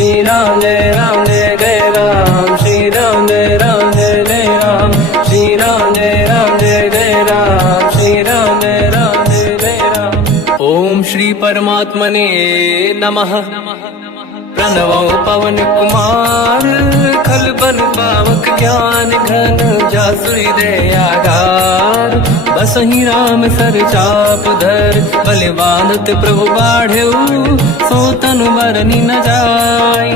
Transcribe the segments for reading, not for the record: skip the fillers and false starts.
श्री राम जय जय राम, श्री राम जय जय राम, श्री राम जय जय राम, श्री राम जय जय राम। ओम श्री परमात्मने नमः। प्रणवो पवन कुमार, खल बल पावक ज्ञान घन, जासुरी दयागार। बसहि राम सर चाप धर, बलवानत प्रभु बाढ़ऊ, सो तनु मरनि न जाय।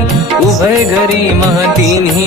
उभय घरी मह दीन्ही,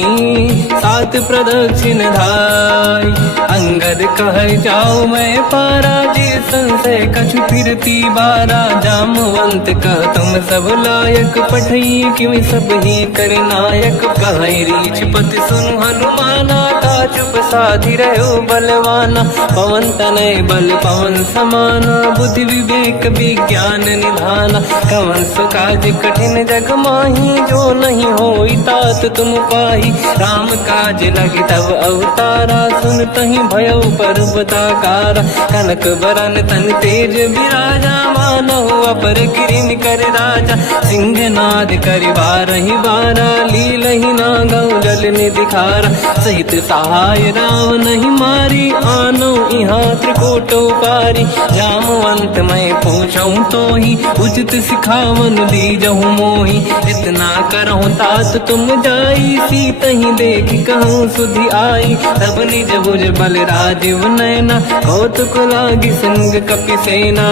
सात प्रदक्षिण धाय। अंगद कह जाऊ मैं पारा, जे संशय कछु फिरती बारा। जामवंत कह तुम सब लायक, पठई किमि सब ही कर नायक। कहि रीछ पति सुनु हनुमाना, चुप साधि रहो बलवाना। पवन तनय बल पवन समाना, बुद्धि विवेक विज्ञान निधाना। कवन सो काज कठिन जग माही, जो नहीं होई तात तुम पाही। राम काज लगी तब अवतारा, सुनतहि भयउ पर्वताकारा। कनक बरन तन तेज बिराजा, मानहु अपर गिरिन कर राजा। सिंहनाद करि बारहि बारा, लीलहि नागौ जल निधिखारा। सहित सहाय राम नहीं मारी, आनो इहाँ त्रिकोटौ पारी। जामवंत मैं पूछऊँ तोहि, उचित सिखावन दीजहु मोहि। इतना करहु तात तुम जाई, सीतहि देखि कहूँ सुधि आई। तब निज भुज बल राजीव नैना, कौतुक लागी संग कपिसेना।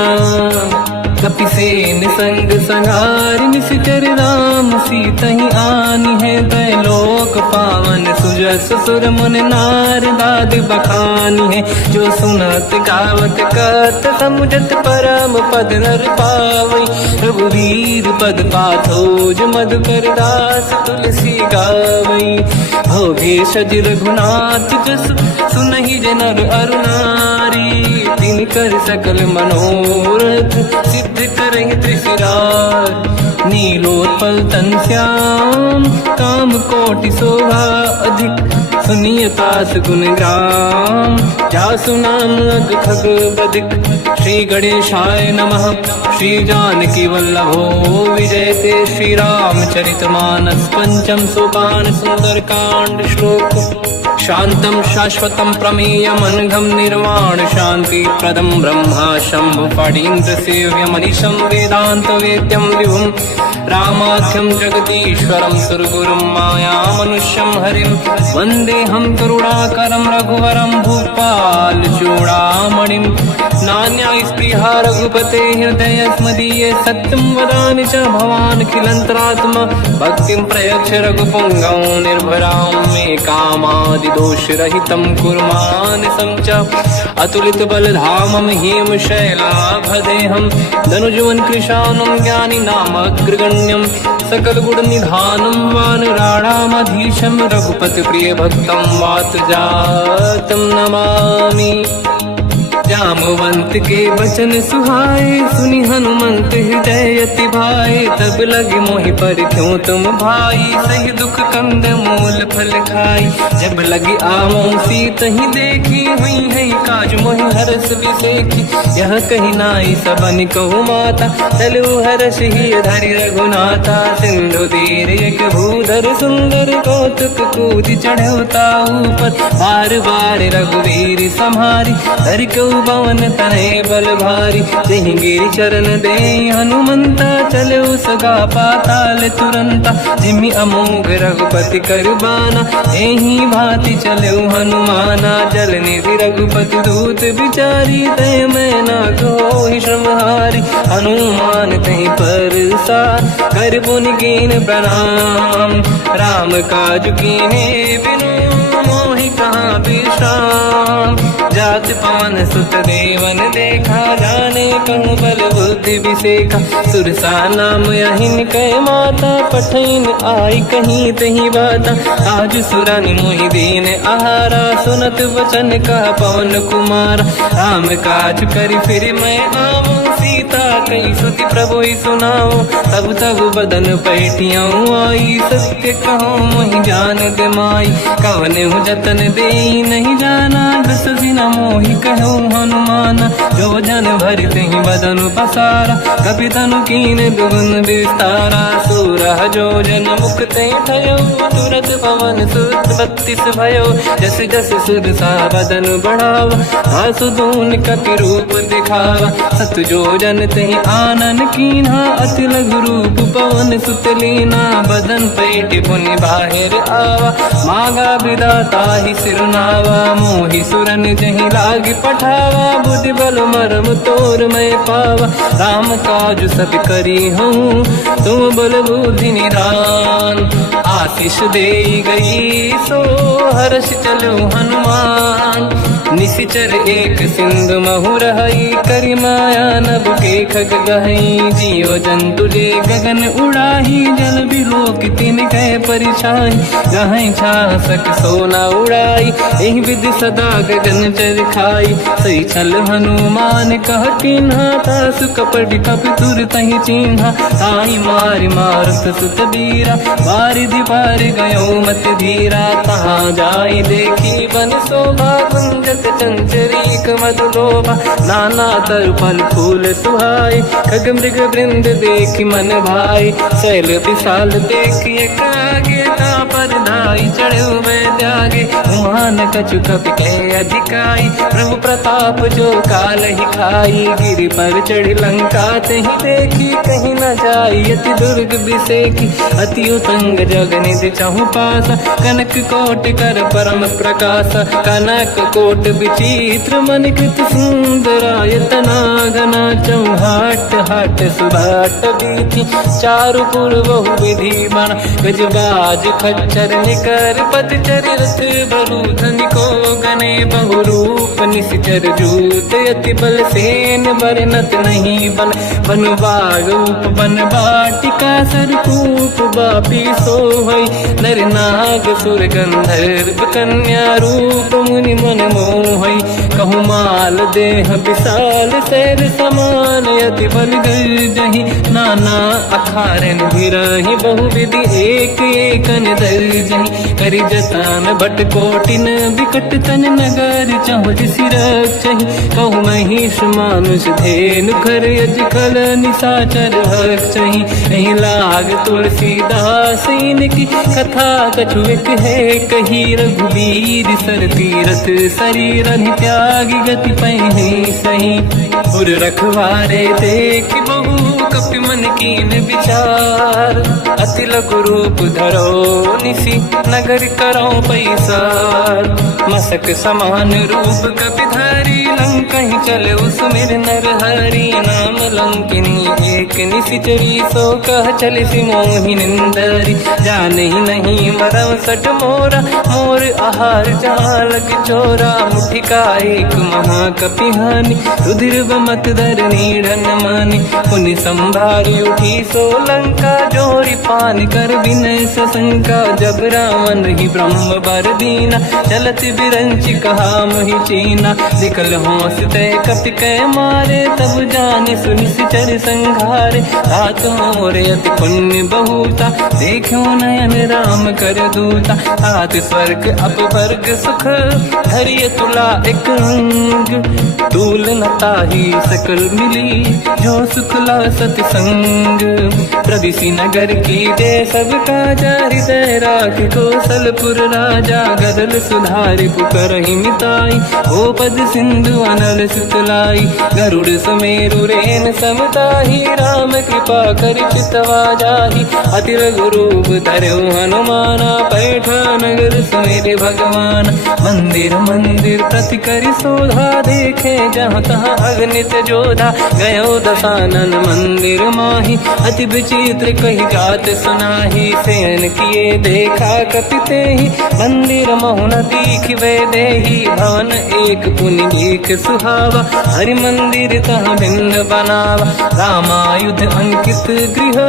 कपिसेन संग संहारि, निशिचर राम सीतहि आनी है। दैलोक पावन सुजस सुर मुनि नार, दाद बखानी है। जो सुनत गावत कत, समुझत परम पद नर पावई। रघुवीर पद पाथोज, मधुकर दास तुलसी गावई। भोगे सज रघुनाथ जस, सुनहि जनर अरु नारी। तिन कर सकल मनोरथ, सिद्ध करहि त्रिशिरार। नीलोत्पल तन श्याम, काम कोटि शोभा अधिक। सुनिय पास गुण ग्राम, जासु नाम अग खग बदिक। श्री गणेशाय नमः। श्री जानकी वल्लभो विजयते, श्री रामचरित मानस। पंचम सोपान सुंदर कांड श्लोक। शांतं शाश्वतं प्रमेयम्, अनघं निर्वाण शांति प्रदं। ब्रह्मा शंभु फणीन्द्र सेव्यम्, मनीषं वेदांत वेद्यं विभुम्। रामाख्यं जगदीश्वरं, सुरगुरुं मायामनुष्यं हरिं। वन्देऽहं करुणाकरं रघुवरं, भूपाल चूडामणिम्। नान्या स्पृहा रघुपते हृदय स्मदीये, सत्यं वदामि च भवानखिलन्तरात्मा। भक्तिं प्रयच्छ रघुपुङ्गं, निर्भरां मे कामादिदोषरहितं कुर्मानसं च। अतुलित बलधामं हेमशैलाभदेहं, धनुजवन कृशानं ज्ञानी नामग्रगण्यं। सकल गुण निधानं वानराणामधीशं, रघुपति प्रिय भक्तं वात जातं नमामि। जामवंत के वचन सुहाए, सुनि हनुमंत हृदय अति भाए। तब लगे मोहि पर क्यों तुम भाई, सही दुख कंद मूल फल खाई। जब लगी आवों सीतहि देखी, हुई है काज मोहि हरस बिसेखी। यह कही नाई सबन कहु माता, चलु हरष ही धरि रघुनाथा। सिंधु तीर एक भूधर सुंदर, कौतुक कूदि चढ़ौता ऊपर। बार बार रघुवीर सम्हारी, धरि कऊ पवन तनय बल भारी। जहि गिरि चरण दे हनुमंता, चले सगा पाताल तुरंता। जिमि अमोघ रघुपति कर बाना, एहि भांति चले हनुमाना। जल निधि रघुपति दूत बिचारी, तय मैं ना कोहि श्रमहारी। हनुमान तहि परसार, कर पुनि कीन प्रणाम। राम काज कीन्हे बिनु, मोहि कहाँ विश्राम। जात पावन सुत देवन देखा, जाने कहूँ बल बुद्धि विसेखा। सुरसा नाम यहिन कै माता, पठैन आई कहीं तही बाता। आज सुरनि मोहि दीन आहारा, सुनत वचन का पवन कुमार। राम काज करि फिर मैं आवूं, सीता कई सुति प्रभु सुनाओ। तब तब बदन पैठियाँ आई, सत्य कहो मोहि जान माई। कवन जतन दे नहीं जाना, दस दिन मोहि कहो हनुमान। जो जन भरते ही बदन पसारा, कपि तनु कीन दुगुन विस्तारा। सूरह जो जन मुक्ते भयो, तुरत पवन सुत 32 भयो। जस जस सुध सा बदन बढ़ावा, आसु दून कपि रूप दिखावा। सत जो जन तेहि आनन कीन्हा, अति लघु रूप पवन सुत लीना। बदन पेट पुनि बाहिर आवा, मांगा विधाता ही सिरनावा। मोहि सुरन जहि लाग पठावा, बुद्धि बल मरम तोर मैं पावा। राम काज सब करी हूँ, तुम बल बुद्धि निधान। आशीष दे गई सो हर्ष चलो हनुमान। निशिचर एक सिंधु महु रहई, करि माया नभ के खग गहई। जीव जंतु ले गगन उड़ाही, जल बिलोक तिन कह परिछाई। गहई छासक सोना उड़ाई, एहि विधि सदा गगन चर खाई। सही छल हनुमान कह किन्हा, तासु कपट कपि तुर तहि चिन्हा। ताई मारि मारुत सुत बीरा, बारिधि पार गयो मत धीरा। तहाँ जाई देखी बन शोभा, कुंजत चंचरीक मधुलोभा। नाना तर फल फूल सुहाई, खग मृग वृंद देखि मन भाई। शैल विशाल देखिए कागे, पर धाई चढ़ो मैं त्यागे। उमान कछु कपि के अधिकाई, प्रभु प्रताप जो काल ही खाई। गिरि पर चढ़ लंका तहि देखी, कहीं न जाई अति दुर्ग बिसेकी। अति उतंग जग निधि चहु पासा, कनक कोट कर परम प्रकाश। कनक कोट विचित्र मन कृत सुंदरायतना घना। चौहाट हाट सुभाट बीथी, चारु पुर बहु विधि बना। गजबाज खच्चर निकर पतचर, रथ बरु धनिको गने बहु रूप। निशिचर जूत अति बल सेन, बरनत नहीं बन। बन बाग रूप बन बाटिका, सरकूप बापी सोहई। नर नाग सुर गंधर्व कन्या, रूप मुनि मन मोहई। कहु माल देह विशाल, शैल समान अति बल गर्जहि। नाना अखारन भिरहि, बहु विधि एक एकन दर्जहि। करि जतन भट कोटिन, विकट तन नगर चहु जिसि रक्षहि। कहु महिष मानुष धेनु, खर यज खल निशाचर भक्षहि। एहि लाग तुलसीदास इनकी, कथा कछु एक है कही। रघुबीर सर तीरथ शरीरहि, त्यागी गति पैहि सही। उर रखवारे देख बहु, कपि मन कीन विचार। अति लघु रूप धरो निसी, नगर करो पैसार। मसक समान रूप कपि धारी, लंका ही चले उसमें नर हरि। नाम लंकिनी एक निशिचरी, सो कह चले सि मोहि निंदरी। जान ही नहीं मरम सट मोरा, मोर आहार जालक चोरा। मुठिका एक महाकपि हानि, रुधिर बमत धर नीढ़न मानि। पुनि संभारी उठी सो लंका, जोरी पान कर विनय सशंका। जब रावण ही ब्रह्म बर दीना, चलत बिरंच कहा मोहि चीना। निकल होश तय कपि कै मारे, तब जाने सुनिश्चर संघारे। तात मोर अति पुण्य बहुता, देखो नयन राम कर दूता। तात स्वर्ग अपवर्ग सुख, धरिय तुला एक अंग। तूल न ताहि सकल मिली, जो सुखला सतसंग। प्रदिशि नगर की जय सब काजा, हृदय राख कौशलपुर राजा। गदल सुधारि पुकारहि मिताई, ओ पद सिंधु अनल सुतलाई। गरुड़ सुमेरु रेन समताहि, राम कृपा कर चितवा जाहि। अति लघु रूप धरौ हनुमाना, पैठा नगर सुमेरे भगवान। मंदिर मंदिर प्रति करि शोधा, देखे जहाँ तहाँ अगणित जोधा। गयो दशानन मंदिर माहि, अति विचित्र कही जात सुनाहि। शयन किए देखा कपि तेहि, मंदिर महु न दीखिबे देहि। भवन एक पुनि देख सुहावा, हरि मंदिर तहाँ भिन्न बनावा। रामायुध अंकित गृह,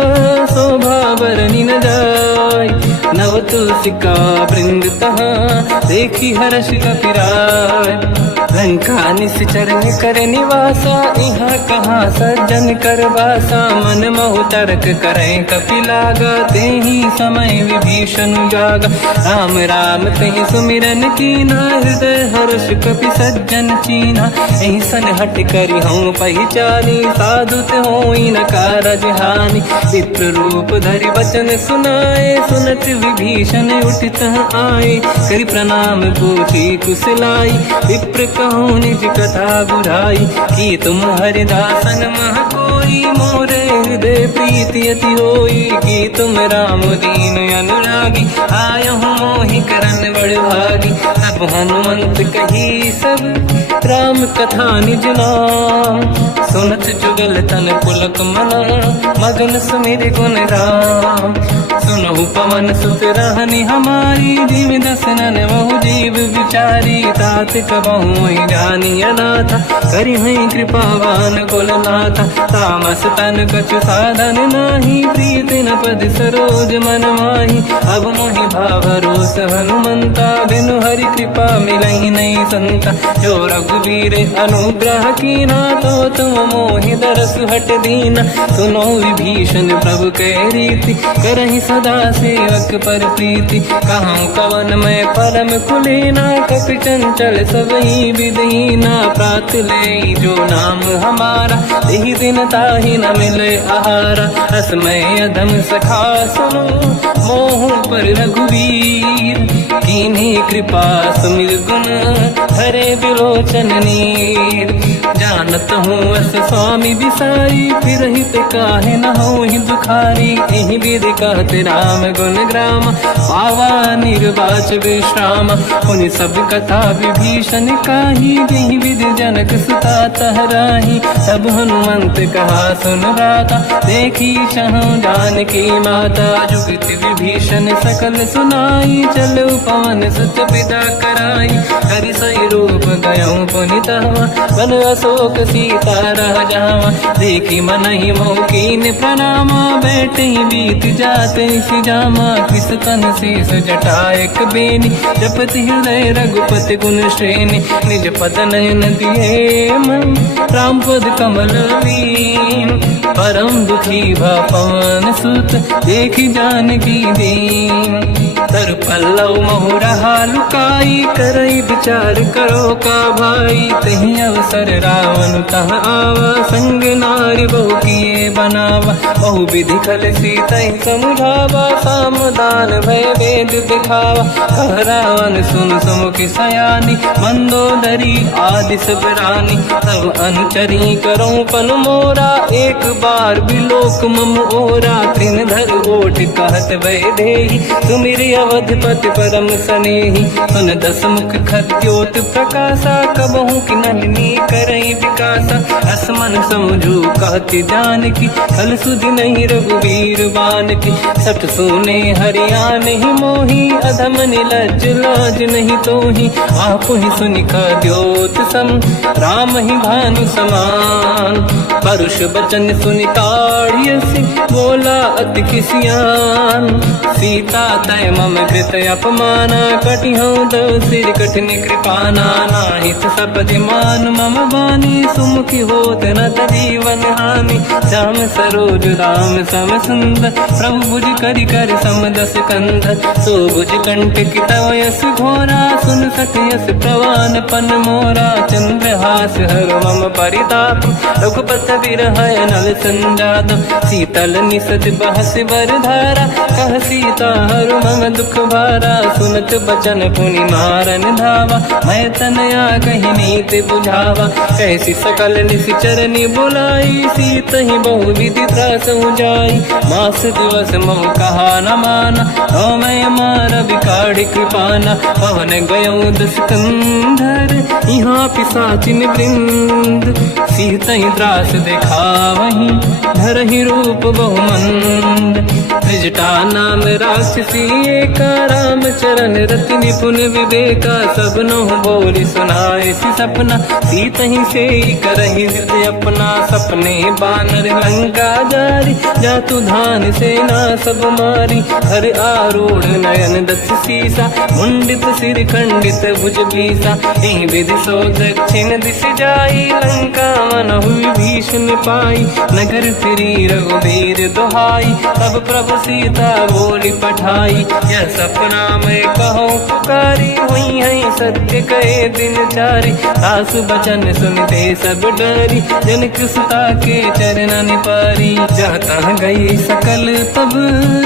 शोभा बरनि न जाय। नव तुलसिका वृंद तहाँ, देखी हर्ष कपि राय। लंका निश्चर कर निवासा, यहाँ कहाँ सज्जन कर वासा। मन महु तर्क करें कपिलागा, ते ही समय विभीषण जागा। राम राम तेहि सुमिरन कीना, हृदय हर्ष कपि सज्जन चीना। ऐसन हट करि हूँ पहचानी, साधु ते होई न कारज हानि। विप्र रूप धरि वचन सुनाए, सुनत विभीषण उठित आए। करि प्रणाम पूछी कुशलाई, विप्र कहूँ निज कथा बुझाई। कि तुम हरिदासन मह कोई, मोरे हृदय प्रीति अति होई। कि तुम राम दीन अनुरागी, आयहु मोहि करन बड़ भागी। तब हनुमंत कही सब राम कथा निज नाम, सुनत जुगल तन पुलक मना, मगन सुमिर गुण राम। सुनहु पवन सुत रहनी हमारी, जीव दसनन महु जीव विचारी। तात कबहु जानी अनाथा, करि हैं कृपावान कुलनाथा। तामस तन कछु साधन नाही, प्रीत न पद सरोज मन माही। अब मोहि भावरोस हनुमंता, बिनु हरि कृपा मिलहि नहीं संता। जो रघुवीर अनुग्रह कीना, तो तुम मोहि दरस हट दीना। सुनो विभीषण प्रभु के रीति, करहि सदा सेवक पर प्रीति। कहूँ कवन मैं परम कुलीना, कपि चंचल सबही विदहीना। प्रात ले जो नाम हमारा, यही दिन ताहि न मिले आहारा। असमय अधम सखा सुनो, मोह पर रघुवीर। कीन्ही कृपा सुमिर गुण, हरे बिलोचन नीर। जानत हूँ अस स्वामी बिसारी, फिर हित काहे न होहि दुखारी। एहि विधि कहते राम गुण ग्राम, पावा निर्वाच विश्राम। पुनि सब कथा विभीषण काही, जेहि विधि जनक सुता तहराही। तब हनुमंत कहा सुन राता, देखी चहु जानकी माता। जुगति विभीषण सकल सुनाई, चलो पवन सुत पिता कराई। हरि सही रूप गयऊँ पुनितवा, बन अशोक सीता रह जावा। देखी मनहि मोह कीन प्रणामा, बैठे ही बीत जाते सिजामा। किस तन शेष जटायक बेनी, जपति हृदय रघुपति गुण श्रेणी। निज पद नयन दिए मन, राम पद कमल लीन। परम दुखी भा पवन सुत, देखी जानकी दीन। तर पल्लव महु रहा लुकाई, करई विचार करो का भाई। तहि अवसर रावण तह आवा, संग नारी बहु किए बनावा। बहु विधि खल सीतहि समुझावा, सामदान भय वेद दिखावा। कह रावण सुन सुमुखि सयानी, मंदोदरी आदि सब रानी। तब अनुचरी करो पन मोरा, एक बार बिलोक मम ओरा। तृण धर ओठ कहत भय देहि, सुमिरि अवधपति परम सनेहि। सुन दस मुख खद्योत प्रकाशा, कबहु कि नलिनी करई विकासा। असमन समझू कहति जानकी, खल सुधि नहीं रघुवीर बानकी। सठ सुने हरिया नहीं मोही, अधम निलज्ज लाज नहीं तोही। आप ही सुनि खद्योत सम, राम ही भानु समान। परुष बचन सुनि ताड़ियसि, बोला अति किसियान। सीता तय मम कृत अपमाना, कटिहऊँ दो सिर कठिन कृपाना। नाहित सपदि मान मम बानी, सुमुखी होत न जीवन हानि। श्याम सरोज राम सम सुंदर, प्रभु भुज करि कर सम दस कंधर। सो भुज कंटक तव यस घोरा, सुन सत यस प्रवान पन मोरा। चंद्रहास हर मम परिताप, रघुपत विरह नल संजात। शीतल निसत बहस बर धारा, कह सीता हर मम दुख भारा। सुनत बचन पुनि मारन धावा, मैं तनया कही नीति बुझावा। कैसी सकल निश्चरनि बुलाई, सीत ही बहु विधि त्रास जाई। मास दिवस मोह कहा न माना, तो मैं मार बिकाढ़ कृपाना। पवन गयऊँ दस कंधर, यहाँ पिशाचिन वृंद। सीत ही त्रास दिखावहीं, धरहि रूप बहुमंद। त्रिजटा नाम राक्षसी एका, राम चरण रति निपुण विवेका। सब नहुँ बोली सुनाए सी सपना, सीत ही से करहि हृदय अपना। सपने बानर लंका जारी, जातु धान सेना सब मारी। हर आरूढ़ नयन दस सीसा, मुंडित सिर खंडित भुज बीसा। एहि विधि सो दक्षिण दिश जाई, लंका मनहु विभीषण पाई। नगर फिरी रघुबीर दुहाई, तब प्रभु सीता बोली पठाई। यह सपना मैं कहूँ पुकारी, हुई है सत्य कहे दिन चारी। दास बचन सुनते सब डरी, जनक सुता के चरणन पारी। जहाँ तहाँ गई सकल तब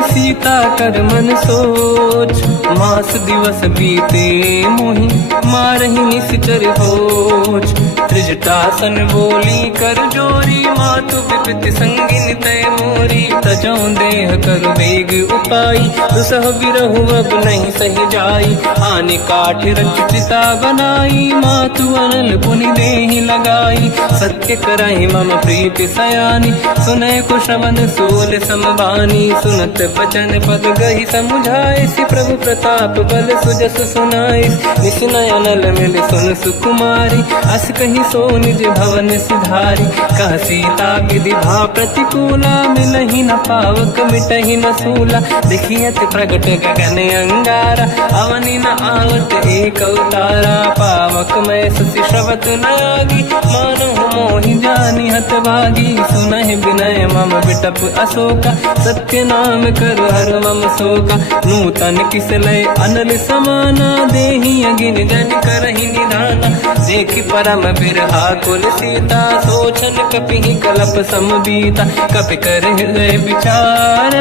सीता कर मन सोच। मास दिवस बीते मोहि मारहि निश्चर होच। त्रिजटासन बोली कर जोरी, मातु विपति संगिन तय मोरी। तजौ देह कर वेग उपाई, दुसह बिरहु अब नहीं सही जाई। आने काठ रचिता बनाई, मातु अनल पुनि देहि लगाई। सत्य करहि मम प्रीति सयानी, सुनय कुशवन सोल समबानी। सुनत बचन पद गहि समुझाए, सि प्रभु प्रताप बल सुजस सुनाई। निसुनय अनल मिल सुन सुकुमारी, अस कहि सो निज भवन सिधारी। कह सीता विधि भा प्रतिकूला, मिलहि न पावक मिटहि न सूला। देखियत प्रगट गगन अंगारा, अवनि न आवत एक अवतारा। पावक मैं ससि श्रवत न आगी, मानहु मोहि जानि हत भागी। सुनहि विनय मम बिटप अशोका, सत्य नाम कर हर मम शोका। नूतन किस लय अनल समाना, देहि अगिन जन करहि निधाना। देखि परम बिरहा कुल सीता, सोचन कपिहि कलप समबीता। कपि कर हृदय विचार,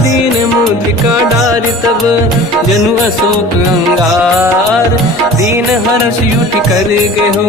दीन मुद्रिका डारि तब जनु अशोक अंगार। दीन हर्ष युति कर गेहु,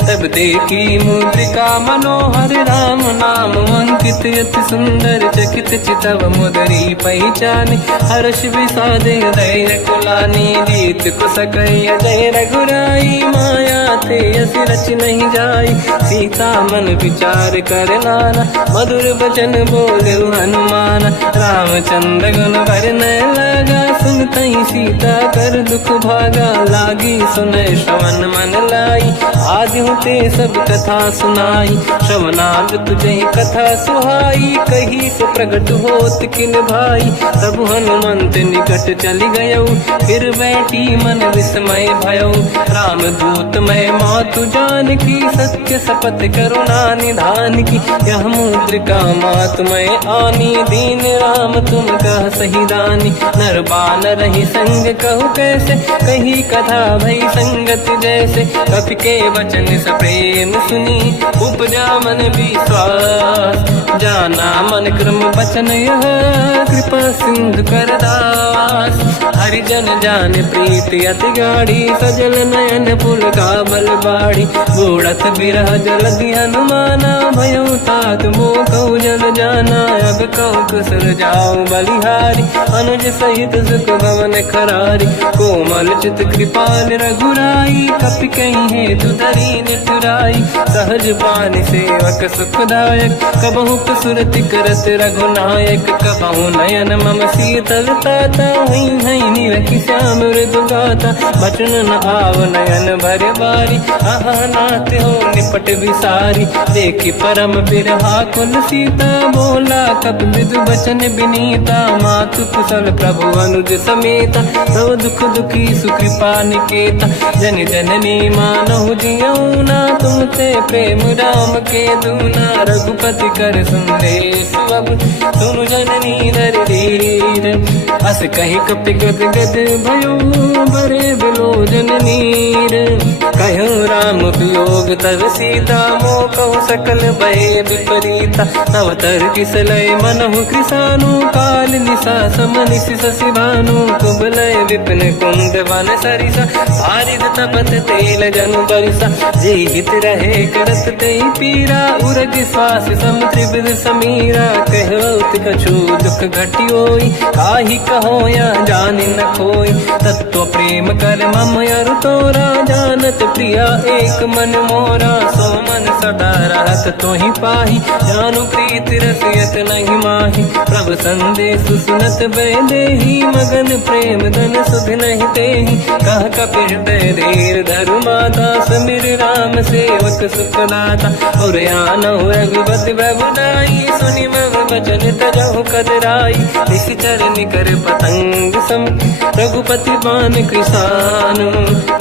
तब देखी मुद्रिका मनोहर। राम नाम अंकित अति सुंदर, चकित चितव मुदरी पहचान। हर्ष विषादे हृदय कुलानी, जीत कुसकय जय रघुराई। माया थे अस रच नहीं जाई, सीता मन विचार कर नाना। मधुर बचन बोले हनुमान, रामचंद्र गुण वर्णय लगा। सुनतहि सीता कर दुख भागा, लागी सुनय श्रवण मन लाई। आदि होते सब कथा सुनाई, श्रवणार्थ तुझे कथा सुहाई। कही से प्रगट होत किन भाई, तब हनुमंत निकट चली गयो। फिर बैठी मन विस्मय भयो, राम दूत मैं मातु जान की। सत्य शपथ करुणा निधान की, यह मुद्रिका मातु मैं आनी। दीन राम तुम कह सही दानी, नर बानर ही संग कहु कैसे। कही कथा भई संगत जैसे, कपि के वचन सप्रेम सुनी। उपजा मन विश्वास, जाना मन क्रम वचन यह। कृपा सिंधु कर दास, हरिजन जान प्रीति अति गाढ़ी। सजल नयन पुल का बल बाढ़ी, बूढ़त बिरह जलधि हनुमाना। भयो तात मोह कहु जल जाना, अब कहु कुशल जाऊ बलिहारी। अनुज सहित सुख भवन खरारी, कोमल चित कृपाल रघुराई। कपि कहीं हेतु धरी निठुराई, सहज पानि सेवक सुखदायक। कबहु कसुरति करत रघुनायक, कबहु नयन मम शीतल ताता। हुई है निरखि श्याम मृदु गाता, बचन न आव नयन भर बारी। आहा नाथ हो निपट विसारी, देखि परम बिरहा कुल सीता। बोला कपि विदु बचन विनीता, मातु कुशल प्रभु अनुज समेता। सब दुख दुखी सुकृपा निकेता, जन जननी मानहु जियौना। तुमसे प्रेम राम के दूना, रघुपति कर संदेश अब सुनु जननी नर धीर। अस कहि कपि गद गद भयो, बरे बिलोचन नीर। कहूँ राम वियोग तब सीता, मोह कहु सकल भय विपरीता। तव तर किस लय मनहु कृसानु, काल निशा समनिश शशि भानु। कुबलय विपिन कुंद वन सरिसा, पारिद तपत तेल जनु बरिसा। जे हित रहे करत ते पीरा, उरग श्वास सम त्रिविध समीरा। कहत कछु दुख घटियोई, काहि कहो या जानि न खोई। तत्व प्रेम कर मम अरु तोरा, जानत प्रिया एक मन मोरा, सो मन सदा रहत तो ही पाही, जानु प्रीत रसियत नहीं माही। प्रभु संदेश सुनत बैदेही, मगन प्रेम धन सुध नहीं तेही। कह कपि हृदय धीर धरु माता, समिर राम सेवक सुखदाता। और आनहु रघुपति बहुदाई, सुनि मम वचन तजहु कदराई। निश्चर निकर पतंग सम, रघुपति बान कृसानु।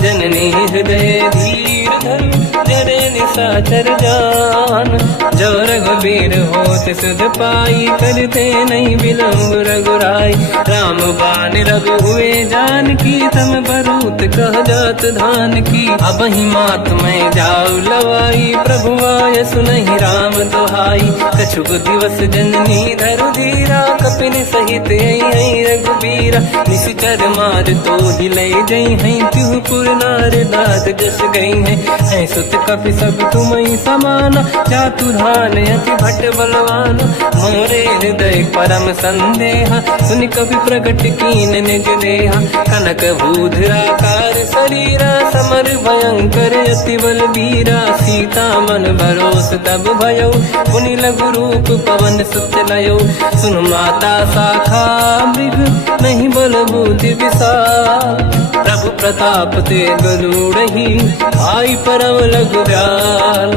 जननी हृदय धीर धरु, जरे निशाचर जान। जो रघुबीर होत सुध पाई, करते नहीं विलम्ब रघुराई। राम बान रघु हुए जानकी, तम बरूत कह जात धान की। अब ही मात मैं जाऊ लवाई, प्रभु आय सुनहि राम दुहाई। कछुक दिवस जननी धरु धीरा, कपिन सहित आई रघुबीरा। निश्चर मार तो ही ले जई हैं, त्युह पुर नार दाद जस गई हैं। सुत कपि सब तुमहि समाना, जातु धान अति भट बलवान। मोरे हृदय परम संदेहा, सुनि कपि प्रगट कीन निज देहा। कनक भूधराकार शरीरा, समर भयंकर अति बलबीरा। सीता मन भरोस तब भयो, पुनि लघु रूप पवन सुत लयो। सुन माता शाखा मृग, नहीं बल बुद्धि विशाल। प्रभु प्रताप ते गरुड़हि, आई परम लघु दयाल।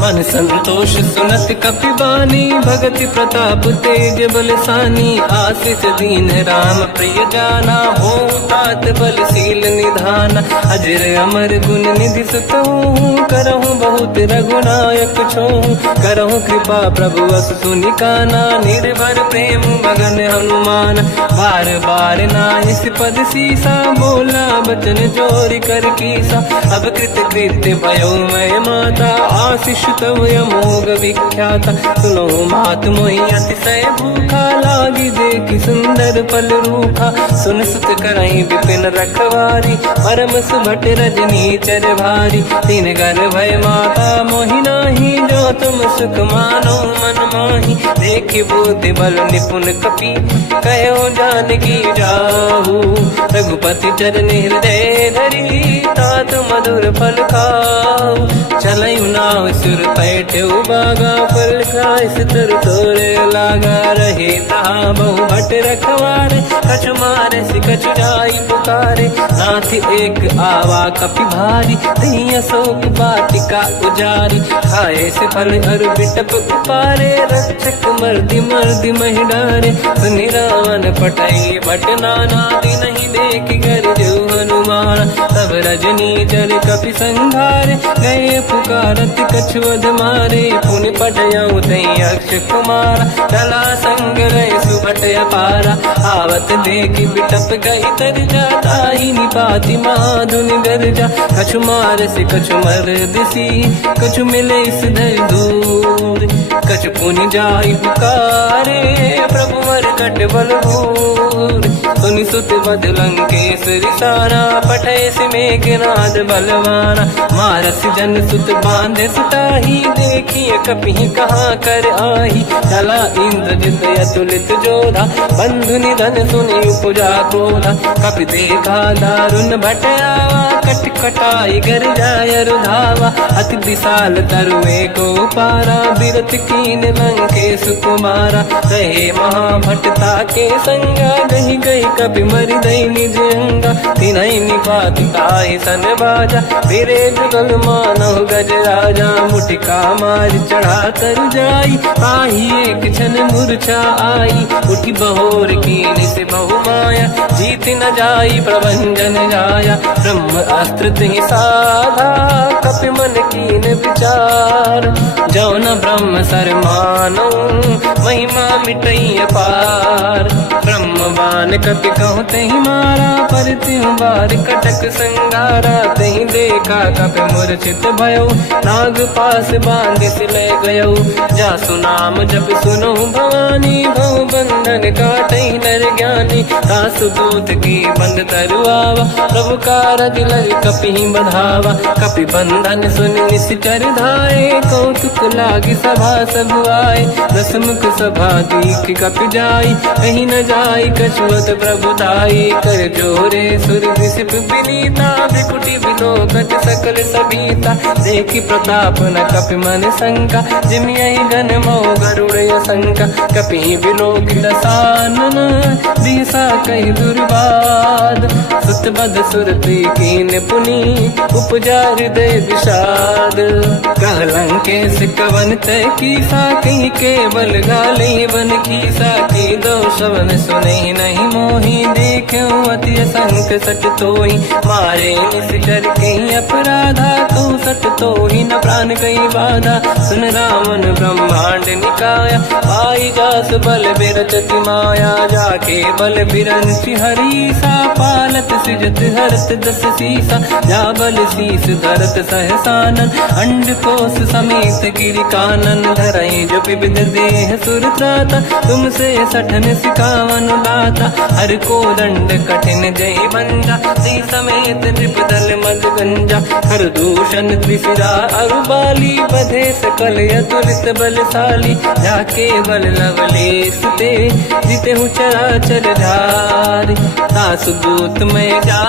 मन संतोष सुनत कपि बानी, भगति प्रताप तेज बलसानी। आशीष दीन राम प्रिय जाना, हो तात बलशील निधान। अजर अमर गुण निधि सुतहु, करहु बहुत रघुनायक छोहु। करहु कृपा प्रभु अस सुनि काना, निर्भर प्रेम मगन हनुमान। बार बार नाहिस पद सीसा, बोला बचन जोरि कर कीसा। अब कृत कृत्य भयो मैं माता, आशीष तव अमोघ विख्याता। सुनो मात मोहि अतिशय भूखा, लागी देखि सुंदर फल रूखा। सुन सुत करहि विपिन रखवारी, परम सुभट रजनी चर भारी। तीन घर भय माता मोहि नाही, जो तुम सुख मानो मन माही। देखि बुद्धि बल निपुण कपि, कहो जानकी जाहू। रघुपति चरण हृदय धरी, तात मधुर फल खाऊ। चलऊ नाव सुर पैठ उबागा, फल खाय सितर तोरे लागा। रहे तहाँ बहु भट रखवारे, कछु मारे सि कछु जाई पुकारे। नाथ एक आवा कपि भारी, दही अशोक वाटिका उजारी। खाए से फल अर बिटप उपारे, रक्षक मर्दि मर्दि महि डारे। सुनि रावण पटई भट नाना, नहीं देख कर जो हनुमान। तब रजनी जल कपि संघारे, गए पुकारत कछुअध मारे। पुनि पटयऊ तई अक्ष कुमारा, चला संग रहे सुभट अपारा। आवत देखि बिटप गई तरजा, ताहि निपाति माधुनि गरजा। कछु मार से कछु मर दिसी, कछु मिले इस धर दूर। कछु पुनि जाई पुकारे, प्रभु मरकट बलभूर। सुनि सुत बद लंकेश्वरी सारा, पठय से मेघनाद बलवाना। मारस जन सुत बांधे सुताही, देखिए कपि कहाँ कर आही। चला इंद्रजित अतुलित जोधा, बंधु निधन सुनि उपजा क्रोधा। कपि देखा दारुण भट आवा, कट कटाई गर जाय रुधावा। अति विशाल तरुए को पारा, बिरत कीन लंकेश कुमारा। रहे महाभटता के संगा, गही गई कपि मरि दई निज अंगा। तिन्हि निपाति ताहि सन बाजा, फिरे जुगल मानव गज राजा। मुटिका मार चढ़ा तर जाई, पाही एक क्षण मूर्छा आई। उठी बहोर कीन से बहु माया, जीत न जाई प्रभंजन जाया। ब्रह्म अस्त्र तिहि साधा, कपि मन कीन विचार। जो न ब्रह्म सर मानो, महिमा मिटई अपार। ब्रह्मवान कपि कहु तहि मारा, पर त्यों बार कटक संगारा। तहि देखा कपि मूर्छित भयो, नाग पास बांध सिले गयो। जासु नाम जप सुनो भवानी, भव बंधन काटहि नर ज्ञानी। दास दूत की बंद तरुआवा, प्रभु कारज लग कपि बधावा। कपि बंधन सुन निश्चर धाये, कौतुक लागी सभा सब आए। दसमुख सभा दीख कपि जाई, कहीं न जाई कछुअत प्रभु दाई। कर जोरे सुर विसिप विनीता, बिकुटी बिलोकत सकल सबीता। देखी प्रताप न कपि मन शंका, जिमियहि गण मोह गरुड़ असंका। कपि बिलोकित सानन, दिशा कहि दुर्बाद। सुत बद सुरति कीन पुनी, उपजा हृदय विषाद। कहलंकेश कवन तय कीसा, कहीं केवल गाले बन कीसा। की दो शवन सुने नहीं मोही, देखे अति संक सट तोही। मारे निश्चर कहीं अपराधा, तो सट तोही न प्राण कहीं बाधा। सुन रावण ब्रह्मांड निकाया, पाई जास बल बिरचति माया। जाके बल बिरंचि हरीसा, पालत सृजत हरत दस सीसा। जा बल शीस धरत सहसानन, अंड कोश समेत गिरि कानन। धरई जो विविध देह सुर त्राता, तुमसे सठन सिखावन दाता। हर को दंड कठिन जय बंजा, सी समेत नृपदल मद गंजा। हर दूषण त्रिशिरा अरुबाली, बधे सकल अतुलित बलशाली। जाके बल लवलेश ते, जिते हूँ चराचर धारी। दास दूत में जा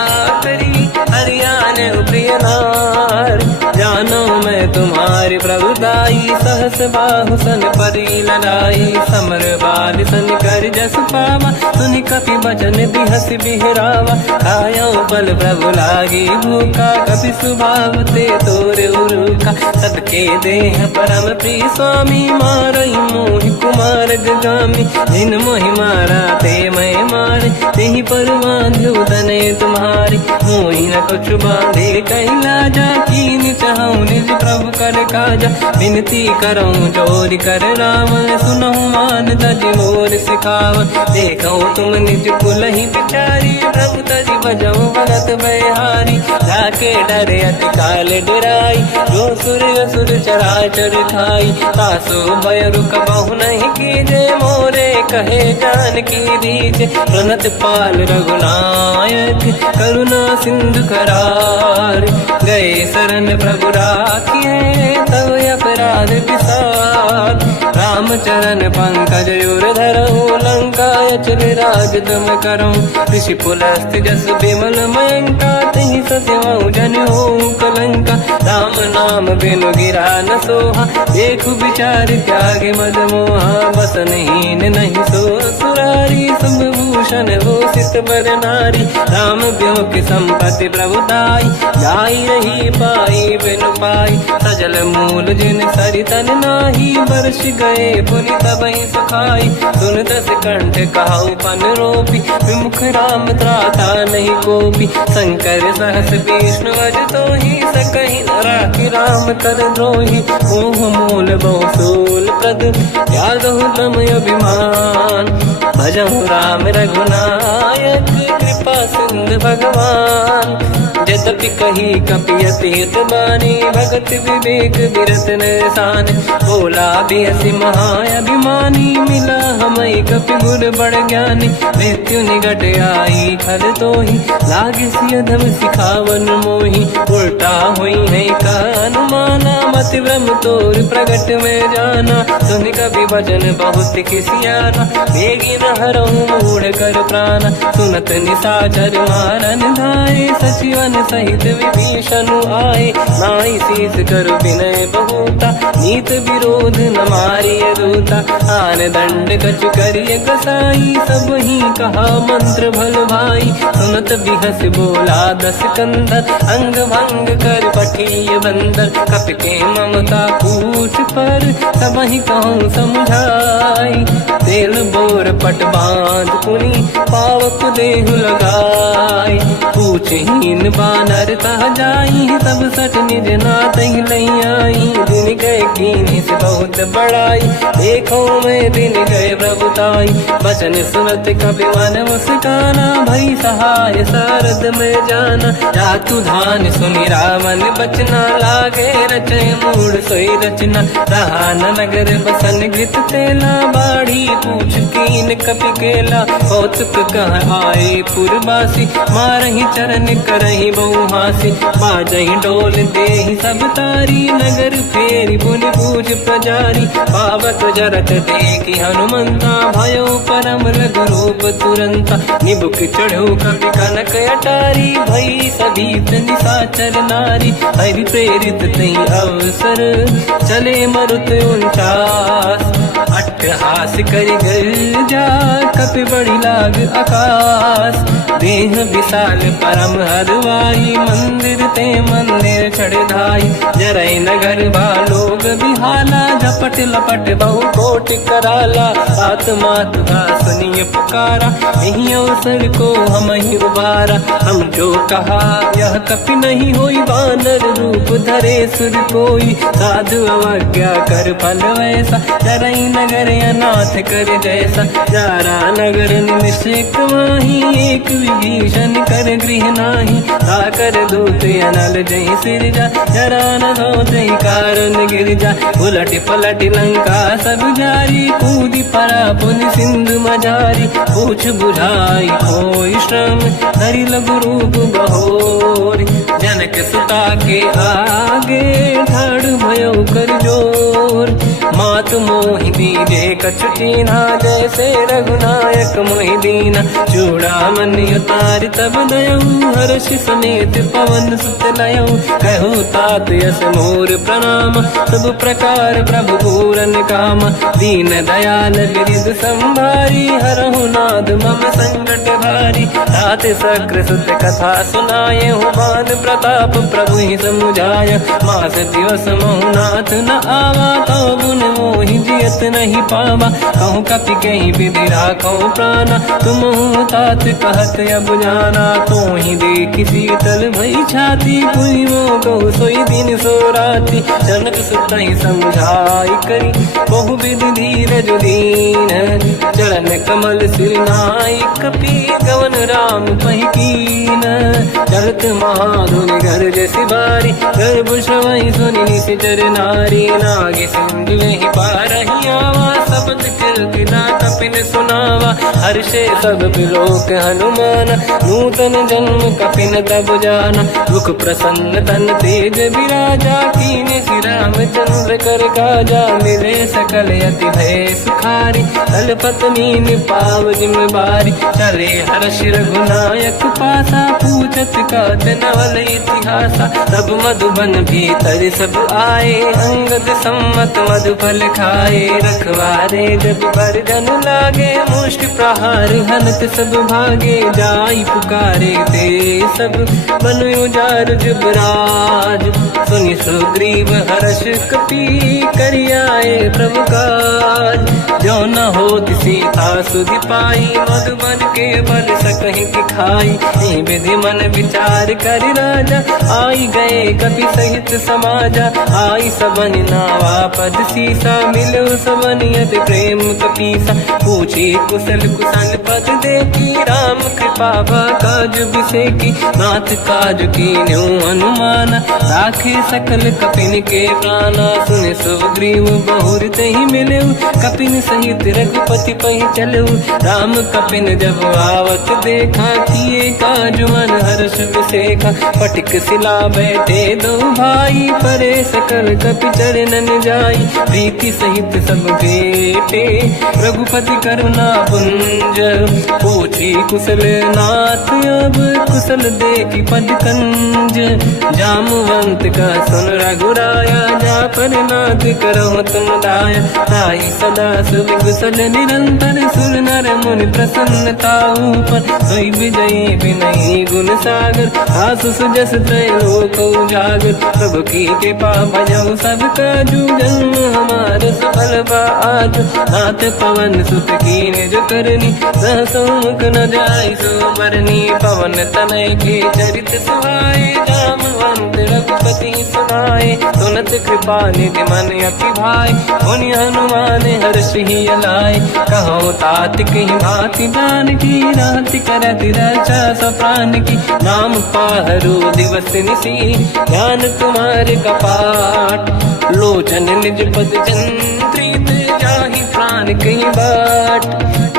करी, हरियाण प्रिय नार। जानो मैं तुम्हारी प्रभुदाई, सहस बाहु सन परी लड़ाई। समर बाल सन कर जस पावा, सुनि कपि बचन बिहस बिहरावा। खायो बल प्रभु लागी भूखा, कपि स्वभाव ते तोरे उरुखा। सबके देह परम प्रिय स्वामी, मारई मोहि कुमार गगामी। जिन मोहि मारा ते मैं मारे, तेहि पर बांधु दने तुम्हारी। मोहि न कुछ बांधे कैलाजा, कीन चाहूं निज प्रभु कर काजा। विनती करऊं जोरि कर रावण, सुनहु मान तज मोर सिखावन। देखो तुम निज कुल ही बिचारी, प्रभु तज बजऊ भगत बहारी। जाके डरे अति काल डराई, जो सुर असुर चराचर खाई। तासो भय रुक बहु नहीं कीजे, मोरे कहे जान की दीजे। प्रणत पाल रघुनायक, करुणा सिंधु करार। गए शरण प्रभु राखिए, तब अपराध विसार। रामचरण पंकज उर धरऊं, लंका अचल राज तुम करऊं। ऋषि पुलस्त जस विमल मयंका, तिहि ससिवऊ जन होऊं कलंका। राम नाम बिनु गिरा न सोहा, देखु विचार त्यागे मद मोहा। बसनहीन नहीं सो सुरारी, शुभ भूषण हो सित बर नारी। राम ब्यों की संपत्ति प्रभुताई, जाई रही पाई बिनु पाई। सजल मूल जिन सरितन नाही, बरस गए पुनि तबहि सुखाई। सुन दस कंठ कहाऊ पन रोपी, विमुख राम त्राता नहीं कोपी। शंकर सहस विष्णु अज तोहि, सकहि न राखि राम कर द्रोही। मोह मूल बहु सूल प्रद, त्यागहु तम अभिमान। भजहु राम रघुनायक, कृपा सिंधु भगवान। यद्यपि कही कपि अतीत बानी, भगत विवेक विरत निशान। बोला बेसी महाअभिमानी, मिला हमई कपि गुर बड़ ज्ञानी। मृत्यु निकट आई खल तोहि, लागे सियधम सिखावन मोहि। उल्टा हुई है का अनुमाना, मति ब्रह्म तोर प्रगट में जाना। सुन कपि भजन बहुत किसियाना, बेगी न हरऊं मूढ़ कर प्राण। सुनत निशाचर मारन धाये, सचिवन सहित विभीषण आए। नाई शीस कर विनय बहुता, नीत विरोध न मारिय दूता। आन दंड कछु करिय कसाई, सब ही कहा मंत्र भल भाई। सुनत बिहस बोला दस कंदर, अंग भंग कर पठिय बंदर। कपि के ममता पूछ पर, सब ही कहूँ समझाई। तेल बोर पट बांध पुनि, पावक देहु लगाई। पूछहीन बात नर तह जाई, सब सट निज नाथ ही लई आई। दिन गए कीनी से बहुत बड़ाई, देखो मैं दिन गए प्रभुताई। बचन सुनत कपि मन मुस्काना, भई सहाय सारद में जाना। जातु धान सुनि रावण बचना, लागे रचे मूड सोई रचना। रहा न नगर बसन गीत तेला, बाढ़ी पूछ कीन कपि केला। कौतुक कह आए पुरवासी, मारही चरण करही बहु हासी। बाजही डोल देहि सब तारी, नगर फेरी पुनि पूज प्रजारी। पावक जरत देखी हनुमंता, भयो परम रघुरूप तुरंता। निबुक चढ़ो कपि कनक अटारी, भई सभीत निशाचर नारी। हरि प्रेरित तई अवसर, चले मरुत 49। अट्टहास करि गर्जा, कपि बड़ी लाग आकाश। देह विशाल परम हरवाई, मंदिर ते मंदिर चढ़ धाई। जरई नगर बालोग बिहाला, झपट लपट बहु कोट कराला। आत्मात का सुनिय पुकारा, यही अवसर को हम ही उबारा। हम जो कहा यह कपि नहीं होई, वानर रूप धरे सुर कोई। साधु अवज्ञा कर फल वैसा, जरई नगर अनाथ कर जैसा। जारा नगर निमिषेक माही, एक विभीषण कर गृह नाही। ताकर दूत अनल जय सिरजा, जरा न होते कारण गिर जा। उलट पलट लंका सब जारी, कूदी परा पुन सिंधु मजारी। पूछ बुझाई कोई श्रम, धरि लघु रूप बहोरी। जनक सुता के आगे, ठाड़ भयो कर जोर। मात मोहि दीजे कछु कीन्हा, जैसे रघुनायक मोहि दीना। चूड़ामणि उतारि तब दयऊ, हर्ष समेत पवन सुत लयऊ। कहु तात यस मोर प्रणाम, सब प्रकार प्रभु पूरन काम। दीन दयाल बिरिद संभारी, हरहु नाद मम संकट भारी। तात सक्र सुत कथा सुनाए, बान प्रताप प्रभु ही समुझाय। मास दिवस महु नाथ न आवा, तो गुण मोहि जियत नहीं पावा। कहूँ कपि कहीं विधि राखो प्राणा, तुम तात कहत अब जाना। तो ही देखी शीतल भई छाती, पुनि मोह कहु सोई दिन सो राति। जनक सुत ही समझाई करी, बहु विधि धीरज दीन। चरण कमल सिर नाई, कपि गवन राम पहि कीन। चलत महाधुनि गर्ज सिबारी, गर्भ श्रवई सुनि निशिचर नारी। नागे सिंधु ही पारही आवा, शब्द कीर्तिना कपिन सुनावा। हर्षे सब बिलोक हनुमान, नूतन जन्म कपिन तब जाना। मुख प्रसन्न तन तेज विराजा, कीने श्री रामचंद्र कर काजा। मिले सकल अति भय सुखारी, तलपत मीन पाव जिम बारी। चले हर्ष रघुनायक पासा, पूछत कात नवल इतिहासा। तब मधुबन भीतर सब आए, अंगद सम्मत मधुफल खाए। रखवारे जब पर जन लागे, मुष्टि प्रहार हनत सब भागे। जाई पुकारे ते सब, मन उजार जुबराज। सुनि सुग्रीव हर्ष कपि, करियाए प्रभु काज। जो न होत सीता सुधि पाई, मधुबन के बल सकहि दिखाई। विधि मन विचार कर राजा, आई गए कपि सहित समाजा। आई सबन नावा पद सीसा, मिलो सबन यद प्रेम कपीसा। पूछी कुशल कुशल पद देखी, राम कृपा काज बिसेकी। नाथ काज कीन्यो हनुमाना, राखे सकल कपिन के प्राणा। सुन सुग्रीव बहुर तहि मिलऊ, कपिन सहित रघुपति पहि चलऊ। राम कपिन जब आवत देखा, किए काज मन हर्ष विसेखा। पटिक सिला बैठे दो भाई, परे सकल कपि चरणन जाई। प्रीति सहित सब बेटे, रघुपति करुणा पुंज। पूछी कुशल नाथ अब, कुशल देखी पद कंज। जामवंत का सुन रघुराया, जा पर नाथ करहु तुम दाया। ताई सदा सुविकुशल निरंतर, सुर नर मुनि प्रसन्नता ऊपर। सोई विजयी विनयी गुण सागर, आसु सुजस त्रैलोक उजागर। प्रभु की कृपा भजऊ सब काजू, जन्म हमार सफल बा आज। नाथ पवन सुत कीन्ह जो करनी, सहसो मुख न जाय सुमरनी पवन तनय के चरित सुहाए जामवंत रघुपति सुनाए सुनत कृपा निधि मन अति भाई मुनि हनुमान हर्ष ही अलाय कहो तात कही भांति जान की राति करत रक्षा सप्रान की नाम पाहरो दिवस निसी ध्यान तुम्हारे कपाट लोचन निज पद चंद्रित जाहि प्राण कहीं बाट